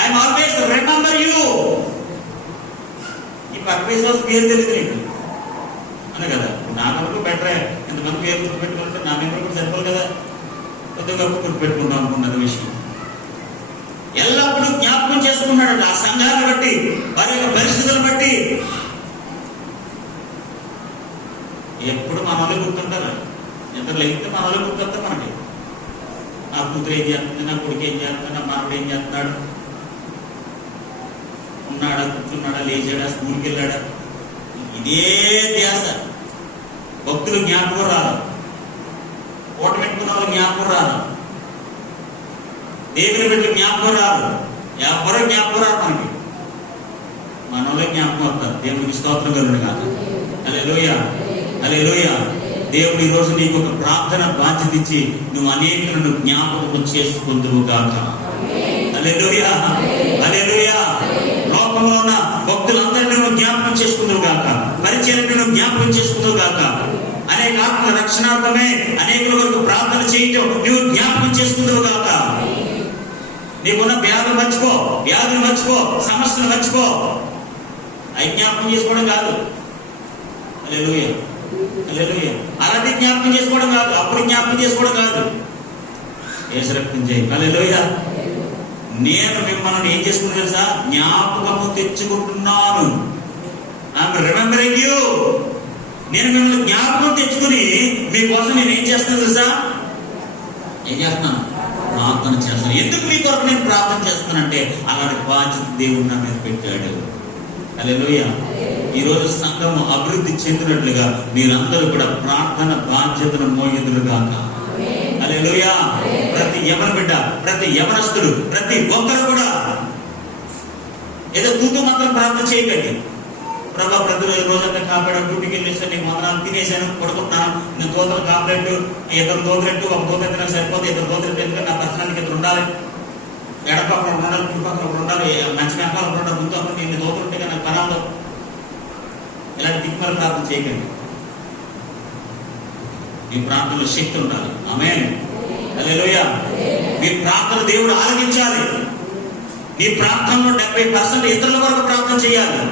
I'm always remember you. ఈ పర్వేశ్వాస పేరు తెలియదు నీకు అనే కదా. నా వరకు బెటరే, ఎంతమంది పేరు గుర్తుపెట్టుకుంటే నా మీద కూడా సరిపోదు కదా. కొద్దిగా గుర్తుపెట్టుకుంటాం అనుకున్నది విషయం. ఎల్లప్పుడూ జ్ఞాపకం చేసుకున్నాడు ఆ సంఘాన్ని బట్టి, వారి యొక్క పరిస్థితులను బట్టి. ఎప్పుడు మన వాళ్ళు గుర్తుంటారు, ఎంత లేకపోతే మన వాళ్ళు గుర్తుంటారు మనకి. నా కూతురు ఏం చేస్తుంది, నా కొడుకు ఏం చేస్తున్నాడు, నా మనవడు ఏం చేస్తున్నాడు, ఉన్నాడా, కూర్చున్నాడా, లేచాడా, స్కూల్కి వెళ్ళాడా, ఇదే ధ్యాస. భక్తులు జ్ఞాపకం రాదు, ఓట పెట్టుకున్న వాళ్ళు జ్ఞాపకం రాదు, దేవుని బిడ్డలు జ్ఞాపకం రాదు, ఎవరో జ్ఞాపకం రాదు మనకి. మన వాళ్ళే జ్ఞాపకం వస్తారు. దేవునికి స్తోత్రం కలుగును గాక. హల్లెలూయా, హల్లెలూయా. దేవుడు ఈ రోజు నీకు ఒక ప్రార్థన బాధ్యత ఇచ్చి నువ్వు అనేకులను జ్ఞాపకం చేసుకుందువు గాక. హల్లెలూయా, హల్లెలూయా. లోకంలో ఉన్న భక్తులందరినీ నువ్వు జ్ఞాపకం చేసుకుందువు గాక. పరిచర్యను జ్ఞాపకం చేసుకుందువు గాక. అనేక ఆత్మ రక్షణార్థమే అనేకుల వరకు ప్రార్థన చేయటం నువ్వు జ్ఞాపకం చేసుకుందువు గాక. నీకున్న వ్యాధులు మర్చిపో, వ్యాధులు మర్చిపో, సమస్యలు మర్చిపో. అవి జ్ఞాపకం చేసుకోవడం కాదు. హల్లెలూయా, హల్లెలూయా. అలాంటి జ్ఞాపకం చేసుకోవడం కాదు, అప్పుడు జ్ఞాపకం చేసుకోవడం కాదు. యేసు రక్తం చేయి. హల్లెలూయా. నేను మిమ్మల్ని ఏం చేసుకుని తెలుసా? జ్ఞాపకము తెచ్చుకుంటున్నాను. I'm remembering you. నేను మిమ్మల్ని జ్ఞాపకం తెచ్చుకుని మీకోసం నేను ఏం చేస్తాను తెలుసా? ఏం చేస్తున్నాను? ప్రార్థన చేస్తాను. ఎందుకు మీ కొరకు నేను ప్రార్థన చేస్తానంటే అలాంటి బాధ్యత దేవుడు నా మీద పెట్టాడు. హల్లెలూయా. ఈరోజు సంఘము అభివృద్ధి చెందినట్లుగా మీరందరూ కూడా ప్రార్థన బాధ్యతను మోయుదురుగాక. హల్లెలూయా. ప్రతి యవన బిడ్డ, ప్రతి యవనస్తుడు, ప్రతి ఒక్కరు కూడా ఏదో తూతు మాత్రం ప్రార్థన చేయకండి. ప్రభా ప్రతి రోజంతా కాపాడు, డ్యూటీకి వెళ్ళేసాను, నేను మొదలు తినేసాను, పడుకుంటున్నాను, నేను దోతలు కాపరేట్టు, ఇద్దరు దోతరెట్టు, ఒక దోత అయితే నాకు సరిపోతే ఇద్దరు దోతరెట్టు, ఎందుకంటే నా పర్సనాలిటీ ఇద్దరు ఉండాలి, ఎడపక్కన ఉండాలి, చుట్టుపక్కల ఉండాలి, మంచి వెనకాల ఉండాలి, ముందు అప్పుడు నేను దోతలు ఉంటే నాకు పనాలు. ఇలాంటి దిక్కుమల ప్రార్థన చేయకండి. మీ ప్రార్థనలో శక్తి ఉండాలి. ఆమేన్, హల్లెలూయా. మీ ప్రార్థన దేవుడు ఆలకించాలి. మీ ప్రార్థనలో 70% ఇతరుల వరకు ప్రార్థన చేయాలి.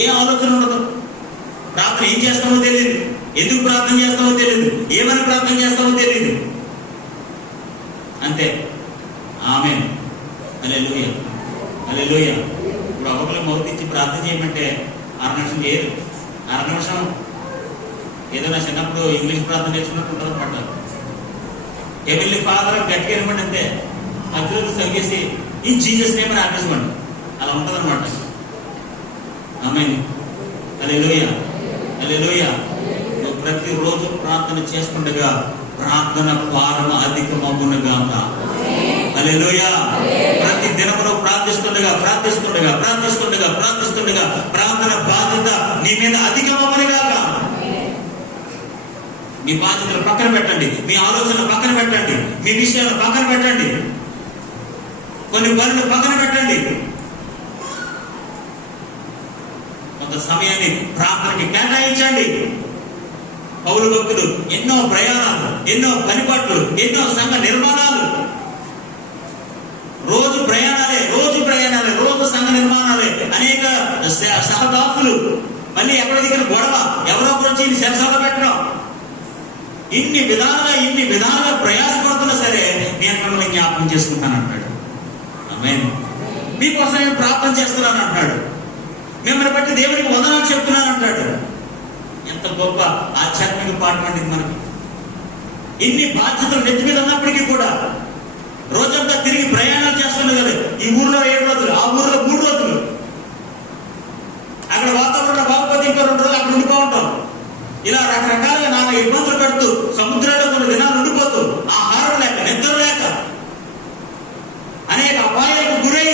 ఏ ఆలోచన ఉండదు. ప్రార్థన ఏం చేస్తామో తెలియదు, ఎందుకు ప్రార్థన చేస్తామో తెలియదు, ఏమని ప్రార్థన చేస్తామో తెలియదు, అంతే. ఆమేన్, హల్లెలూయా, హల్లెలూయా. ఇప్పుడు ఒకరికి మౌతిచ్చి ప్రార్థన చేయమంటే 6 నిమిషం చేయదు. 6 నిమిషం ఏదైనా చిన్నప్పుడు ఇంగ్లీష్ ప్రార్థన నేర్చుకున్నట్టు ఉంటుంది అనమాట. హెవెన్లీ ఫాదర్ గట్టిగా అనమాట, అంతే. మధ్యలో తగ్గేసి ఈ జీసస్ నేమ్ అని ఆపేసుకోండి, అలా ఉంటుంది అనమాట. ఆమేన్, హల్లెలూయా, హల్లెలూయా. నువ్వు ప్రతిరోజు ప్రార్థన చేసుకుండగా ప్రార్థన భారం అధికమగునుగాక. హల్లెలూయా. ప్రతి దినమును ప్రార్థిస్తుండగా ప్రార్థిస్తుండగా ప్రార్థిస్తుండగా ప్రార్థిస్తుండగా ప్రార్థన బాధ్యత నీ మీద అధికమగునుగాక. మీ బాధ్యతలు పక్కన పెట్టండి, మీ ఆలోచనలు పక్కన పెట్టండి, మీ విషయాలు పక్కన పెట్టండి, కొన్ని పనులు పక్కన పెట్టండి. కొంత సమయాన్ని ప్రార్థనకి కేటాయించండి. పౌలు భక్తుడు ఎన్నో ప్రయాణాలు, ఎన్నో పనిపాట్లు, ఎన్నో సంఘ నిర్మాణాలు మళ్ళీ ఎక్కడ దిగిన గొడవ, ఎవరో గురించి సెన్సార్లో పెట్టడం, ఇన్ని విధాలుగా ప్రయాసపడుతున్నా సరే నేను మిమ్మల్ని జ్ఞాపకం చేసుకుంటాను అంటాడు. ఆమేన్. మీకోసం నేను ప్రార్థన చేస్తున్నాను అంటాడు. మిమ్మల్ని బట్టి దేవునికి వందనాలు చెప్తున్నాను అంటాడు. ఎంత గొప్ప ఆధ్యాత్మిక పాఠం అండి మనకి. ఇన్ని బాధ్యతలు నెత్తి మీద ఉన్నప్పటికీ కూడా రోజంతా తిరిగి ప్రయాణాలు చేస్తున్నాం కదా. ఈ ఊర్లో 7 రోజులు, ఆ ఊర్లో 3 రోజులు, అక్కడ వాతావరణం బాగుపోతే ఇంకో 2 రోజులు అక్కడ ఉండిపో ఉంటాం. ఇలా రకరకాలుగా నాన్న ఇబ్బందులు పెడుతూ సముద్రంలో కొన్ని దినాలు ఉండిపోతూ ఆహారం లేక, నిద్ర లేక, అనేక అపాయాలకు గురై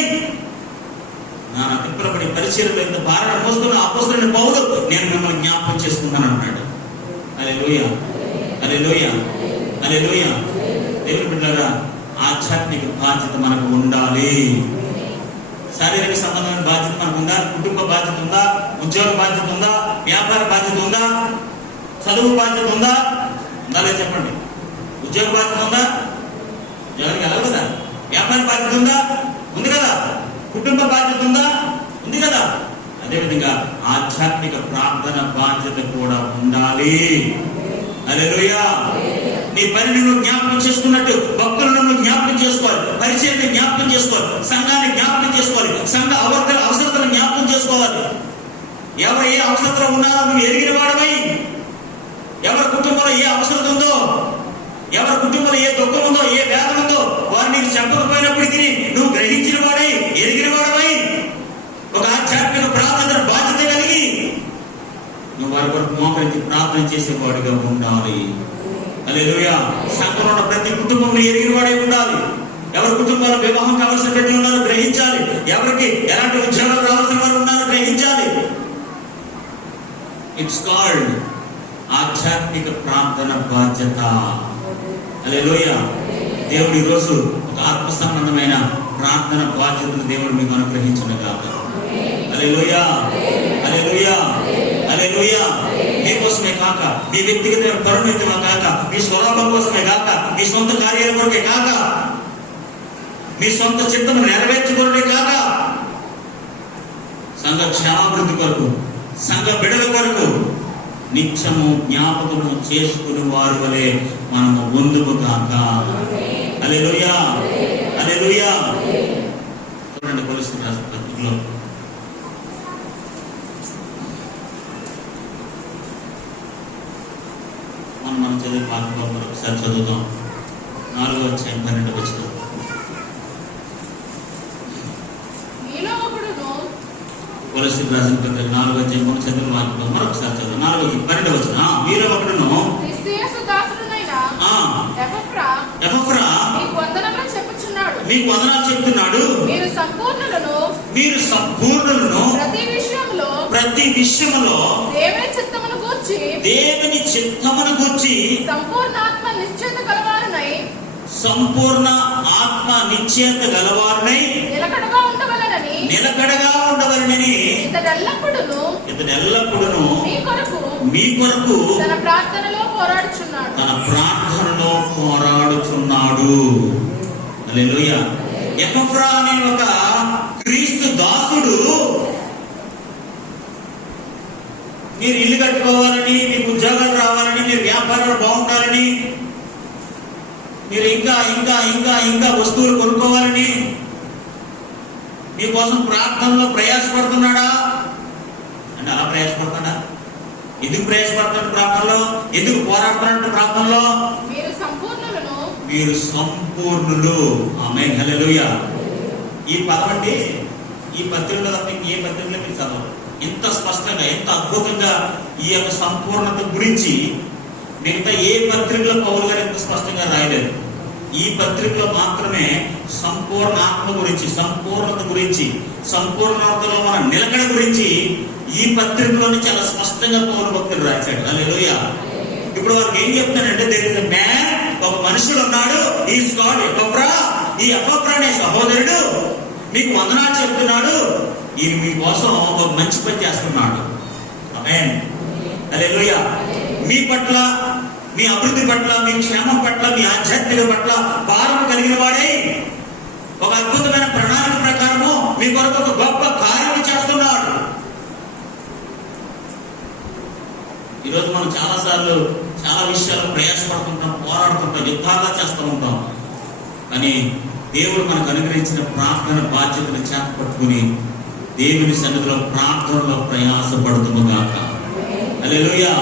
నాన్న తిప్పలపడి పరిచయం ఎంత భారణ మోస్తున్న అపోస్తలుడైన పౌలు నేను మిమ్మల్ని జ్ఞాపకం చేసుకుంటాను అన్నాడు. హల్లెలూయా, హల్లెలూయా, హల్లెలూయా. దేవుని బిడ్డలారా, ఆధ్యాత్మిక బాధ్యత మనకు ఉండాలి. శారీరక సంబంధమైన బాధ్యత మనకు ఉందా? కుటుంబ బాధ్యత ఉందా? ఉద్యోగ బాధ్యత ఉందా? వ్యాపార బాధ్యత ఉందా? చదువు బాధ్యత ఉందా? లేదా చెప్పండి. ఉద్యోగ బాధ్యత ఉందా? ఎవరికి వెళ్ళదు కదా. వ్యాపార బాధ్యత ఉందా? ఉంది కదా. కుటుంబ బాధ్యత ఉందా? ఉంది కదా. అదేవిధంగా ఆధ్యాత్మిక ప్రార్థన బాధ్యత కూడా ఉండాలి. హల్లెలూయా. నీ పనిని నువ్వు జ్ఞాపకం చేసుకున్నట్టు భక్తులను నువ్వు జ్ఞాపకం చేసుకోవాలి, పరిచయాన్ని జ్ఞాపకం చేసుకోవాలి, సంఘాన్ని జ్ఞాపకం చేసుకోవాలి, సంఘ అవసరతను జ్ఞాపకం చేసుకోవాలి. ఎవరు ఏ అవసరతలో ఉన్నారో నువ్వు ఎరిగిన వాడవై, ఎవరి కుటుంబంలో ఏ అవసరం ఉందో, ఎవరి కుటుంబంలో ఏ దుఃఖం ఉందో, ఏ వేదన ఉందో వారు నీకు చెప్పకపోయినప్పటికీ నువ్వు గ్రహించిన వాడై, ఎరిగిన వాడవై, ఒక ఆధ్యాత్మిక బాధ్యత కలిగి నువ్వు వారి కొరకు మోకరించి ప్రార్థన చేసేవాడిగా ఉండాలి. హల్లెలూయా. సంఘంలో ఉన్న ప్రతి కుటుంబంలో ఎరిగిన వాడే ఉండాలి. ఎవరి కుటుంబాల్లో వివాహం కావాల్సిన బిడ్డలు ఉన్నారో గ్రహించాలి. ఎవరికి ఎలాంటి ఉద్యోగాలు రావాల్సిన వారు ఉన్నారో గ్రహించాలి. ఇట్స్ కాల్డ్ ఆధ్యాత్మిక ప్రార్థన బాధ్యత. హల్లెలూయా. దేవుడు ఈరోజు ఒక ఆత్మ సంబంధమైన ప్రార్థన బాధ్యతను దేవుడు మీకు అనుగ్రహించును గాక. హల్లెలూయా, హల్లెలూయా, హల్లెలూయా. మీకోసమే కాక, మీ వ్యక్తిగత పరిమితమే కాక, మీ స్వరూపం కోసమే కాక, మీ సొంత కార్యాల కొరకే కాక, మీ సొంత చిత్తము నెరవేర్చుకోవడమే కాక, సంఘ క్షేమాభివృద్ధి కొరకు, సంఘ బిడ్డల కొరకు నిత్యము జ్ఞాపకము చేసుకుని వారి వలె మనము ముందుకు కాక. హల్లెలూయా, హల్లెలూయా. చూడండి కొలస్సీ రాసిన పత్రికలో మనం చదివే పాఠంలో మరొకసారి చదువుతాం. 4వ అధ్యాయం 12వ వచనం. కొలస్సీ రాసిన పత్రిక 4వ అధ్యాయం 3వ చదివిన వాక్యంలో మరొకసారి చదువు. 12వ వచనం. మీలో ఒకడును ఎపఫ్రా మీకు వందనాలు చెప్తున్నాడు. మీరు సంపూర్ణులను ప్రతి విషయములో దేవుని చిత్తమును గూర్చి సంపూర్ణ ఆత్మ నిశ్చయత గలవారునై నిలకడగా ఉండవలెనని ఇతడెల్లప్పుడూ మీ కొరకు తన ప్రార్థనలో పోరాడుచున్నాడు. హల్లెలూయా. ఎపఫ్రా అనే ఒక క్రీస్తు దాసుడు మీరు ఇల్లు కట్టుకోవాలని, మీకు ఉద్యోగాలు రావాలని, మీరు వ్యాపారాలు బాగుండాలని, మీరు ఇంకా ఇంకా ఇంకా ఇంకా వస్తువులు కొనుక్కోవాలని మీకోసం ప్రార్థనలో ప్రయాసపడుతున్నాడా అంటే అలా ప్రయాసపడుతున్నాడా? ఎందుకు ప్రయాసపడుతున్నాడు ప్రార్థనలో? ఎందుకు పోరాడుతున్నాడు ప్రార్థనలో? మీరు సంపూర్ణులు. ఆమేన్, హల్లెలూయా. ఈ పదం అంటే ఈ పత్రికలో తప్ప ఏ పత్రికలో మీరు చదవరు. ఎంత స్పష్టంగా, ఎంత అద్భుతంగా ఈ యొక్క సంపూర్ణత గురించి మిగతా ఏ పత్రికలో పౌలు గారు ఎంత స్పష్టంగా రాయలేదు. ఈ పత్రికలో మాత్రమే సంపూర్ణ ఆత్మ గురించి, సంపూర్ణత గురించి, సంపూర్ణతలో మన నిలకడ గురించి ఈ పత్రికలోనే చాలా స్పష్టంగా పౌలు భక్తులు రాశాడు. హల్లెలూయా. ఇప్పుడు వారికి ఏం చెప్తున్నానంటే, దేర్ ఇస్ ఎ మ్యాన్, ఒక మనుషుడు ఉన్నాడు. ఈ స్కాడ్ ఎపఫ్రా, ఈ ఎపఫ్రా అనే సహోదరుడు మీకు వందనాలు చెప్తున్నాడు. ఈ మీకోసం ఒక మంచి పని చేస్తున్నాడు. ఆమేన్, హల్లెలూయా. మీ పట్ల, మీ అభివృద్ధి పట్ల, మీ క్షేమం పట్ల, మీ ఆధ్యాత్మిక పట్ల భారం కలిగిన వాడే ఒక అద్భుతమైన ప్రణాళిక ప్రకారము మీ కొరకు ఒక గొప్ప కార్యం చేస్తున్నాడు. మనం చాలాసార్లు చాలా విషయాలు ప్రయాసపడుతుంటాం, పోరాడుతుంటాం, యుద్ధాలుగా చేస్తూ ఉంటాం. కానీ దేవుడు మనకు అనుగ్రహించిన ప్రార్థన బాధ్యతను చేత పట్టుకుని దేవుని సన్నిధిలో ప్రార్థనలో ప్రయాసపడుతుము గాక. హల్లెలూయా.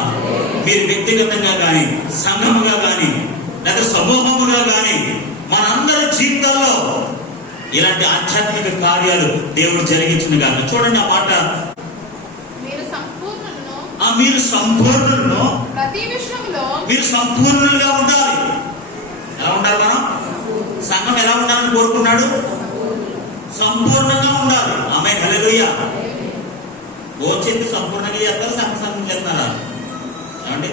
మీరు వ్యక్తిగతంగా కానీ, సంఘముగా కానీ, లేదా సమూహముగా కానీ, మనందరి జీవితాల్లో ఇలాంటి ఆధ్యాత్మిక కార్యాలు దేవుడు జరిగించిన గాక. చూడండి ఆ మాట, మీరు సంపూర్ణులను, ప్రతి విషయంలో మీరు సంపూర్ణులుగా ఉండాలి. ఎలా ఉండాలి? మనం సంఘం ఎలా ఉండాలని కోరుకున్నాడు? సంపూర్ణంగా ఉండాలి. ఆమేన్. హల్లెలూయా. భోజనం సంపూర్ణంగా చేస్తారు, సంఘం చేస్తారా? ఏమండి?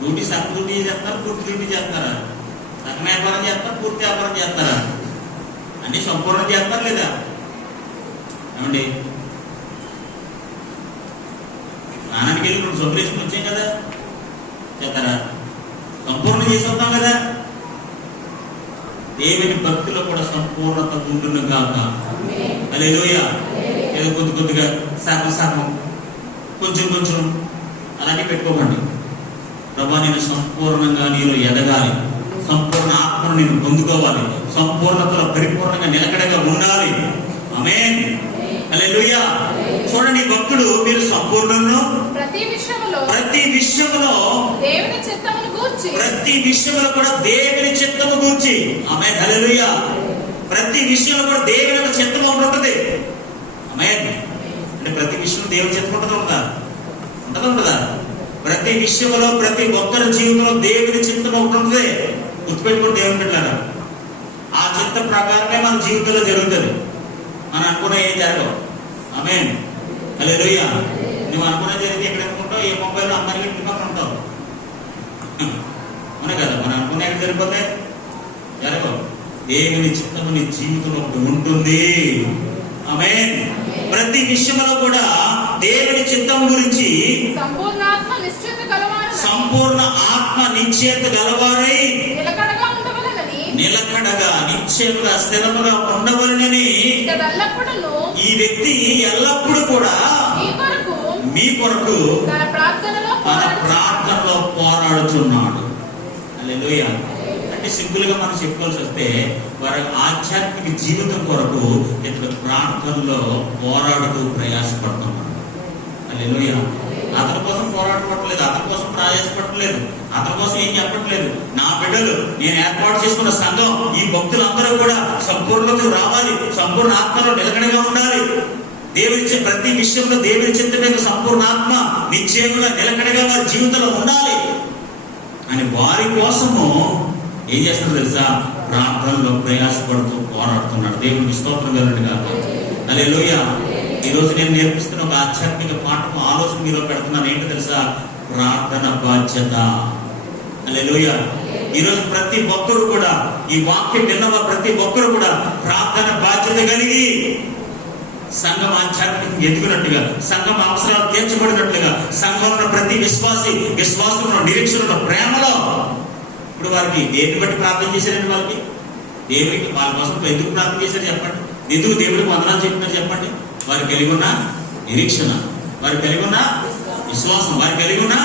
డ్యూటీ సంఘ డ్యూటీ చేస్తారు, పూర్తి డ్యూటీ చేస్తారా? సగం వ్యాపారం చేస్తారు, పూర్తి వ్యాపారం చేస్తారా? అన్ని సంపూర్ణం చేస్తారు లేదా? ఏమండి? స్నానానికి వెళ్ళి ఇప్పుడు సొంపరేషన్ వచ్చాం కదా, చేస్తారా? సంపూర్ణ చేసి వస్తాం కదా. దేవుని భక్తిలో కూడా సంపూర్ణత ఉండును గాక. హల్లెలూయా. ఏదో కొద్ది కొద్దిగా సగం కొంచెం కొంచెం అలాగే పెట్టుకోకండి. ప్రభా, నేను సంపూర్ణంగా నీలో ఎదగాలి, సంపూర్ణ ఆత్మను నేను పొందుకోవాలి, సంపూర్ణతలో పరిపూర్ణంగా నిలకడగా ఉండాలి. ఆమేన్. హల్లెలూయా. చూడండి, భక్తుడు మీరు సంపూర్ణను, ప్రతి విషయములో దేవుని చిత్తమును గూర్చి, ప్రతి విషయంలో కూడా దేవుని చిత్తము గూర్చి. ఆమేన్. హల్లెలూయా. ప్రతి విషయంలో కూడా దేవుని యొక్క చిత్తము ఉంటుంది. ఆమేన్. అంటే ప్రతి విషయంలో దేవుని చిత్తం ఉంటుందా? ఉండదా? ప్రతి విషయంలో ప్రతి ఒక్కరి జీవితంలో దేవుని చిత్తం ఉంటుంది. గుర్తుపెట్టుకుని దేవుని పెట్టారు. ఆ చిత్త ప్రకారమే మన జీవితంలో జరుగుతుంది. మనం అనుకునే ఏం జరగవు. ఆమేన్. హల్లెలూయా. నువ్వు అనుకునే జరిగితే ఎక్కడ అనుకుంటావు? ఏ మొబైల్లో అందరికీ ఇంటికన్నా ఉంటావు. అవునా కదా? మనం అనుకునే ఎక్కడ జరిగిపోతే జరగవు. దేవుని చిత్తము నీ జీవితంలో ఉంటుంది. ఆమేన్. ప్రతి విషయంలో కూడా దేవుని చిత్తం గురించి సంపూర్ణ ఆత్మ నిశ్చయత గలవారై నిలకడగా నిశ్చయముగా స్థిరముగా ఉండవలనని ఈ వ్యక్తి ఎల్లప్పుడూ కూడా మీ కొరకు తన ప్రార్థనలో పోరాడుచున్నాడు. హల్లెలూయా. అంటే సింపుల్ గా మనం చెప్పుకోవాల్సి వస్తే వారి ఆధ్యాత్మిక జీవితం కొరకు ఇతడు ప్రార్థనలో పోరాడుతూ ప్రయాసపడుతున్నాడు. హల్లెలూయా. అతని కోసం పోరాటపడలేదు, అతని కోసం ప్రయాసపడలేదు, అతని కోసం ఏం చెప్పట్లేదు. నా బిడ్డలు, నేను ఏర్పాటు చేసుకున్న సంఘం, ఈ భక్తులందరూ కూడా సంపూర్ణతకు రావాలి, సంపూర్ణ ఆత్మలో నిలకడగా ఉండాలి, దేవుని ప్రతి విషయంలో దేవుని చిత్తమైన సంపూర్ణ ఆత్మ నిశ్చయముగా నిలకడగా వారి జీవితంలో ఉండాలి అని వారి కోసము ఏం చేస్తున్నాడు తెలుసా? ప్రార్థనలో ప్రయాసపడుతూ పోరాడుతున్నాడు. దేవునికి స్తోత్రం కలుగును గాక. హల్లెలూయా. ఈ రోజు నేను నేర్పిస్తున్న ఒక ఆధ్యాత్మిక పాఠము ఆలోచన మీలో పెడుతున్నాను. ఏంటో తెలుసా? ప్రార్థన బాధ్యత. హల్లెలూయా. ఈ రోజు ప్రతి ఒక్కరు కూడా, ఈ వాక్యం విన్నవారు ప్రతి ఒక్కరు కూడా ప్రార్థన బాధ్యత కలిగి సంఘం ఆధ్యాత్మికంగా ఎదుగునట్టుగా, సంఘం అవసరాలు తీర్చబడినట్లుగా, సంఘంలో ప్రతి విశ్వాసంలో, నిరీక్షణలో, ప్రేమలో. ఇప్పుడు వారికి దేన్ని బట్టి ప్రార్థన చేశారండి? దేవునికి వాళ్ళ కోసం ఎందుకు ప్రార్థన చేశారు చెప్పండి? ఎందుకు దేవుడికి వందనాలు చెప్పినారు చెప్పండి? వారు కలిగి ఉన్న నిరీక్షణ, వారు కలిగి ఉన్న విశ్వాసం, వారు కలిగి ఉన్న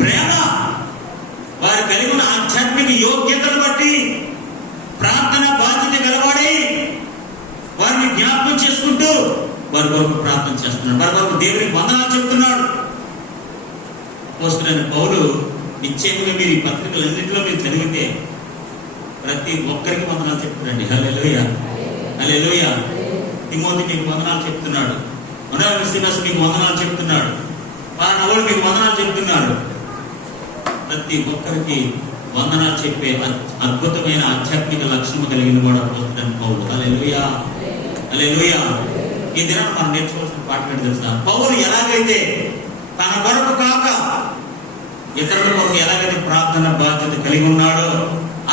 ప్రేమ, వారు కలిగి ఉన్న ఆధ్యాత్మిక యోగ్యతను బట్టి ప్రార్థన బాధ్యత గలవాడై వారిని జ్ఞాపకం చేసుకుంటూ వారి కొరకు ప్రార్థన చేస్తున్నాడు, వారి కొరకు దేవునికి వందనాలు చెప్తున్నాడు. అపోస్తలుడైన పౌలు నిశ్చయంగా మీరు ఈ పత్రికలన్నింటిలో మీరు చదివితే ప్రతి ఒక్కరికి వందనాలు చెప్తున్నాడు. హల్లెలూయా. హల్లెలూయా. తిమోతి మీకు వందనాలు చెప్తున్నాడు, మనోవిశ్వాస మీకు వందనాలు చెప్తున్నాడు, పాలనవాడు మీకు వందనాలు చెప్తున్నాడు. ప్రతి ఒక్కరికి వందనాలు చెప్పే అద్భుతమైన ఆధ్యాత్మిక లక్షణం కలిగిన వాడు అపోస్తలుడైన పౌలు. హల్లెలూయా. హల్లెలూయా. ఈ దినాన్ని మనం నేర్చుకోవాల్సిన పాఠం ఏంటి తెలుసా? పౌలు ఎలాగైతే తన కొరకు కాక ఇతరుల కొరకు ఎలాగైతే ప్రార్థన బాధ్యత కలిగి ఉన్నాడో,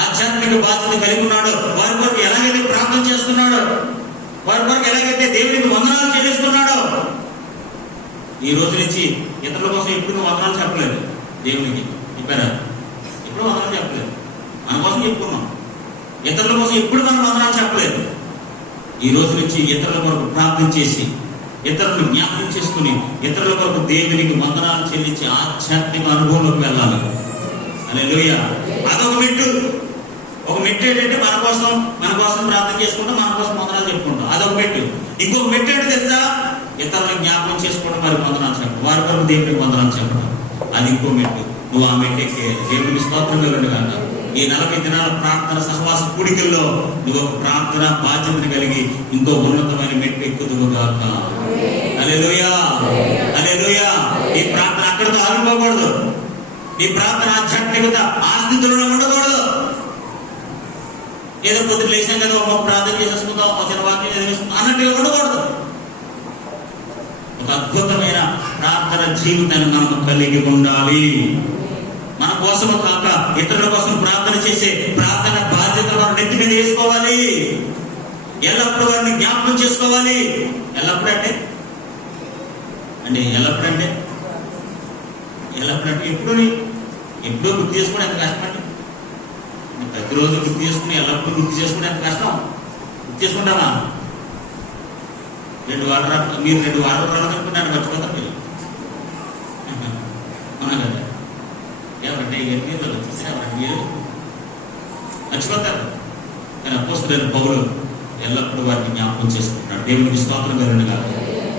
ఆధ్యాత్మిక బాధ్యత కలిగి ఉన్నాడో, వారి కొరకు ఎలాగైతే ప్రార్థన చేస్తున్నాడో, వారి కొరకు ఎలాగైతే దేవునికి వందనాలు చెల్లిస్తున్నాడో, ఈ రోజు నుంచి ఇతరుల కోసం ఎప్పుడు వందనాలు చెప్పలేదు. దేవునికి చెప్పారా? ఎప్పుడు వందనాలు చెప్పలేదు. మన కోసం చెప్పుకున్నాం. ఇతరుల కోసం ఎప్పుడు మనం వందనాలు చెప్పలేదు. ఈ రోజు నుంచి ఇతరుల కొరకు ప్రార్థన చేసి ఇతరులను జ్ఞాపకం చేసుకుని ఇతరుల కొరకు దేవునికి వందనాలు చెల్లించి ఆధ్యాత్మిక అనుభవంలోకి వెళ్ళాలి. హల్లెలూయా. అదొక మెట్టు. ఒక మెట్టు ఏంటంటే మన కోసం ప్రార్థన చేసుకుంటాం, మన కోసం వందనాలు చెప్పుకుంటాం, అదొక మెట్టు. ఇంకొక మెట్టు ఏంటో తెలుసా? ఇతరులను జ్ఞాపకం చేసుకోవడం, వారికి వందనాలు చెప్పడం, వారి కొరకు దేవునికి వందనాలు చెప్పడం, అది ఇంకో మెట్టు. నువ్వు ఆ మెట్టు ఎక్కి దేవునికి స్తోత్రం కలుగును గాక. ఈ 40 దినాల ప్రార్థన సహవాస కూడికల్లో నువ్వు ఒక ప్రార్థన బాధ్యతను కలిగి ఇంకో ఉన్నతమైన మెట్టు ఎక్కుదువు గాక. హల్లెలూయా, హల్లెలూయా. ఈ ప్రార్థన అక్కడితో ఆగిపోకూడదు. ఈ ప్రార్థన ఆధ్యాత్మికత ఆ స్థితిలో ఉండకూడదు. ఏదో పొద్దున లేచాం కదా ఒక ప్రార్థన చేసేసుకుందాం, ఒక వాక్యం చదివేసుకుందాం అన్నట్టుగా ఉండకూడదు. ఒక అద్భుతమైన ప్రార్థన జీవితాన్ని మనం కలిగి ఉండాలి. మన కోసం కాక ఇతరుల కోసం ప్రార్థన చేసే ప్రార్థన బాధ్యతలు మనం నెత్తి మీద వేసుకోవాలి. ఎల్లప్పుడూ వారిని జ్ఞాపకం చేసుకోవాలి. ఎల్లప్పుడంటే ఎప్పుడో గుర్తు చేసుకుని ఎంత కష్టమండి. ప్రతిరోజు గుర్తు చేసుకుని ఎల్లప్పుడూ గుర్తు చేసుకుని ఎంత కష్టం. గుర్తు చేసుకుంటామా? 2 వారాలు మీరు 2 వారాలు రావాలనుకుంటున్నాను, మర్చిపోతారు మీరు. అవునా కదా? ఏమంటే మీరు వచ్చేసారంటే మీరు మర్చిపోతారు. కానీ అపోస్తలుడైన పౌలు ఎల్లప్పుడూ వాటిని జ్ఞాపకం చేసుకుంటాడు. దేవునికి స్తోత్రం కలుగును గాక.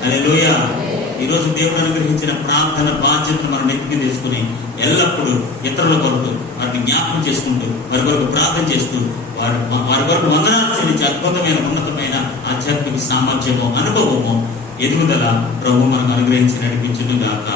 హల్లెలూయా. ఈరోజు దేవుడు అనుగ్రహించిన ప్రార్థన బాధ్యతను మనం నెత్తి మీద తీసుకుని ఎల్లప్పుడూ ఇతరుల కొరకు వాటిని జ్ఞాపకం చేసుకుంటూ వారి కొరకు ప్రార్థన చేస్తూ వారి కొరకు వందనాలు చెల్లించి అద్భుతమైన ఉన్నతమైన ఆధ్యాత్మిక సామర్థ్యము, అనుభవము, ఎదుగుదల ప్రభు మనకు అనుగ్రహించి నడిపించును గాక.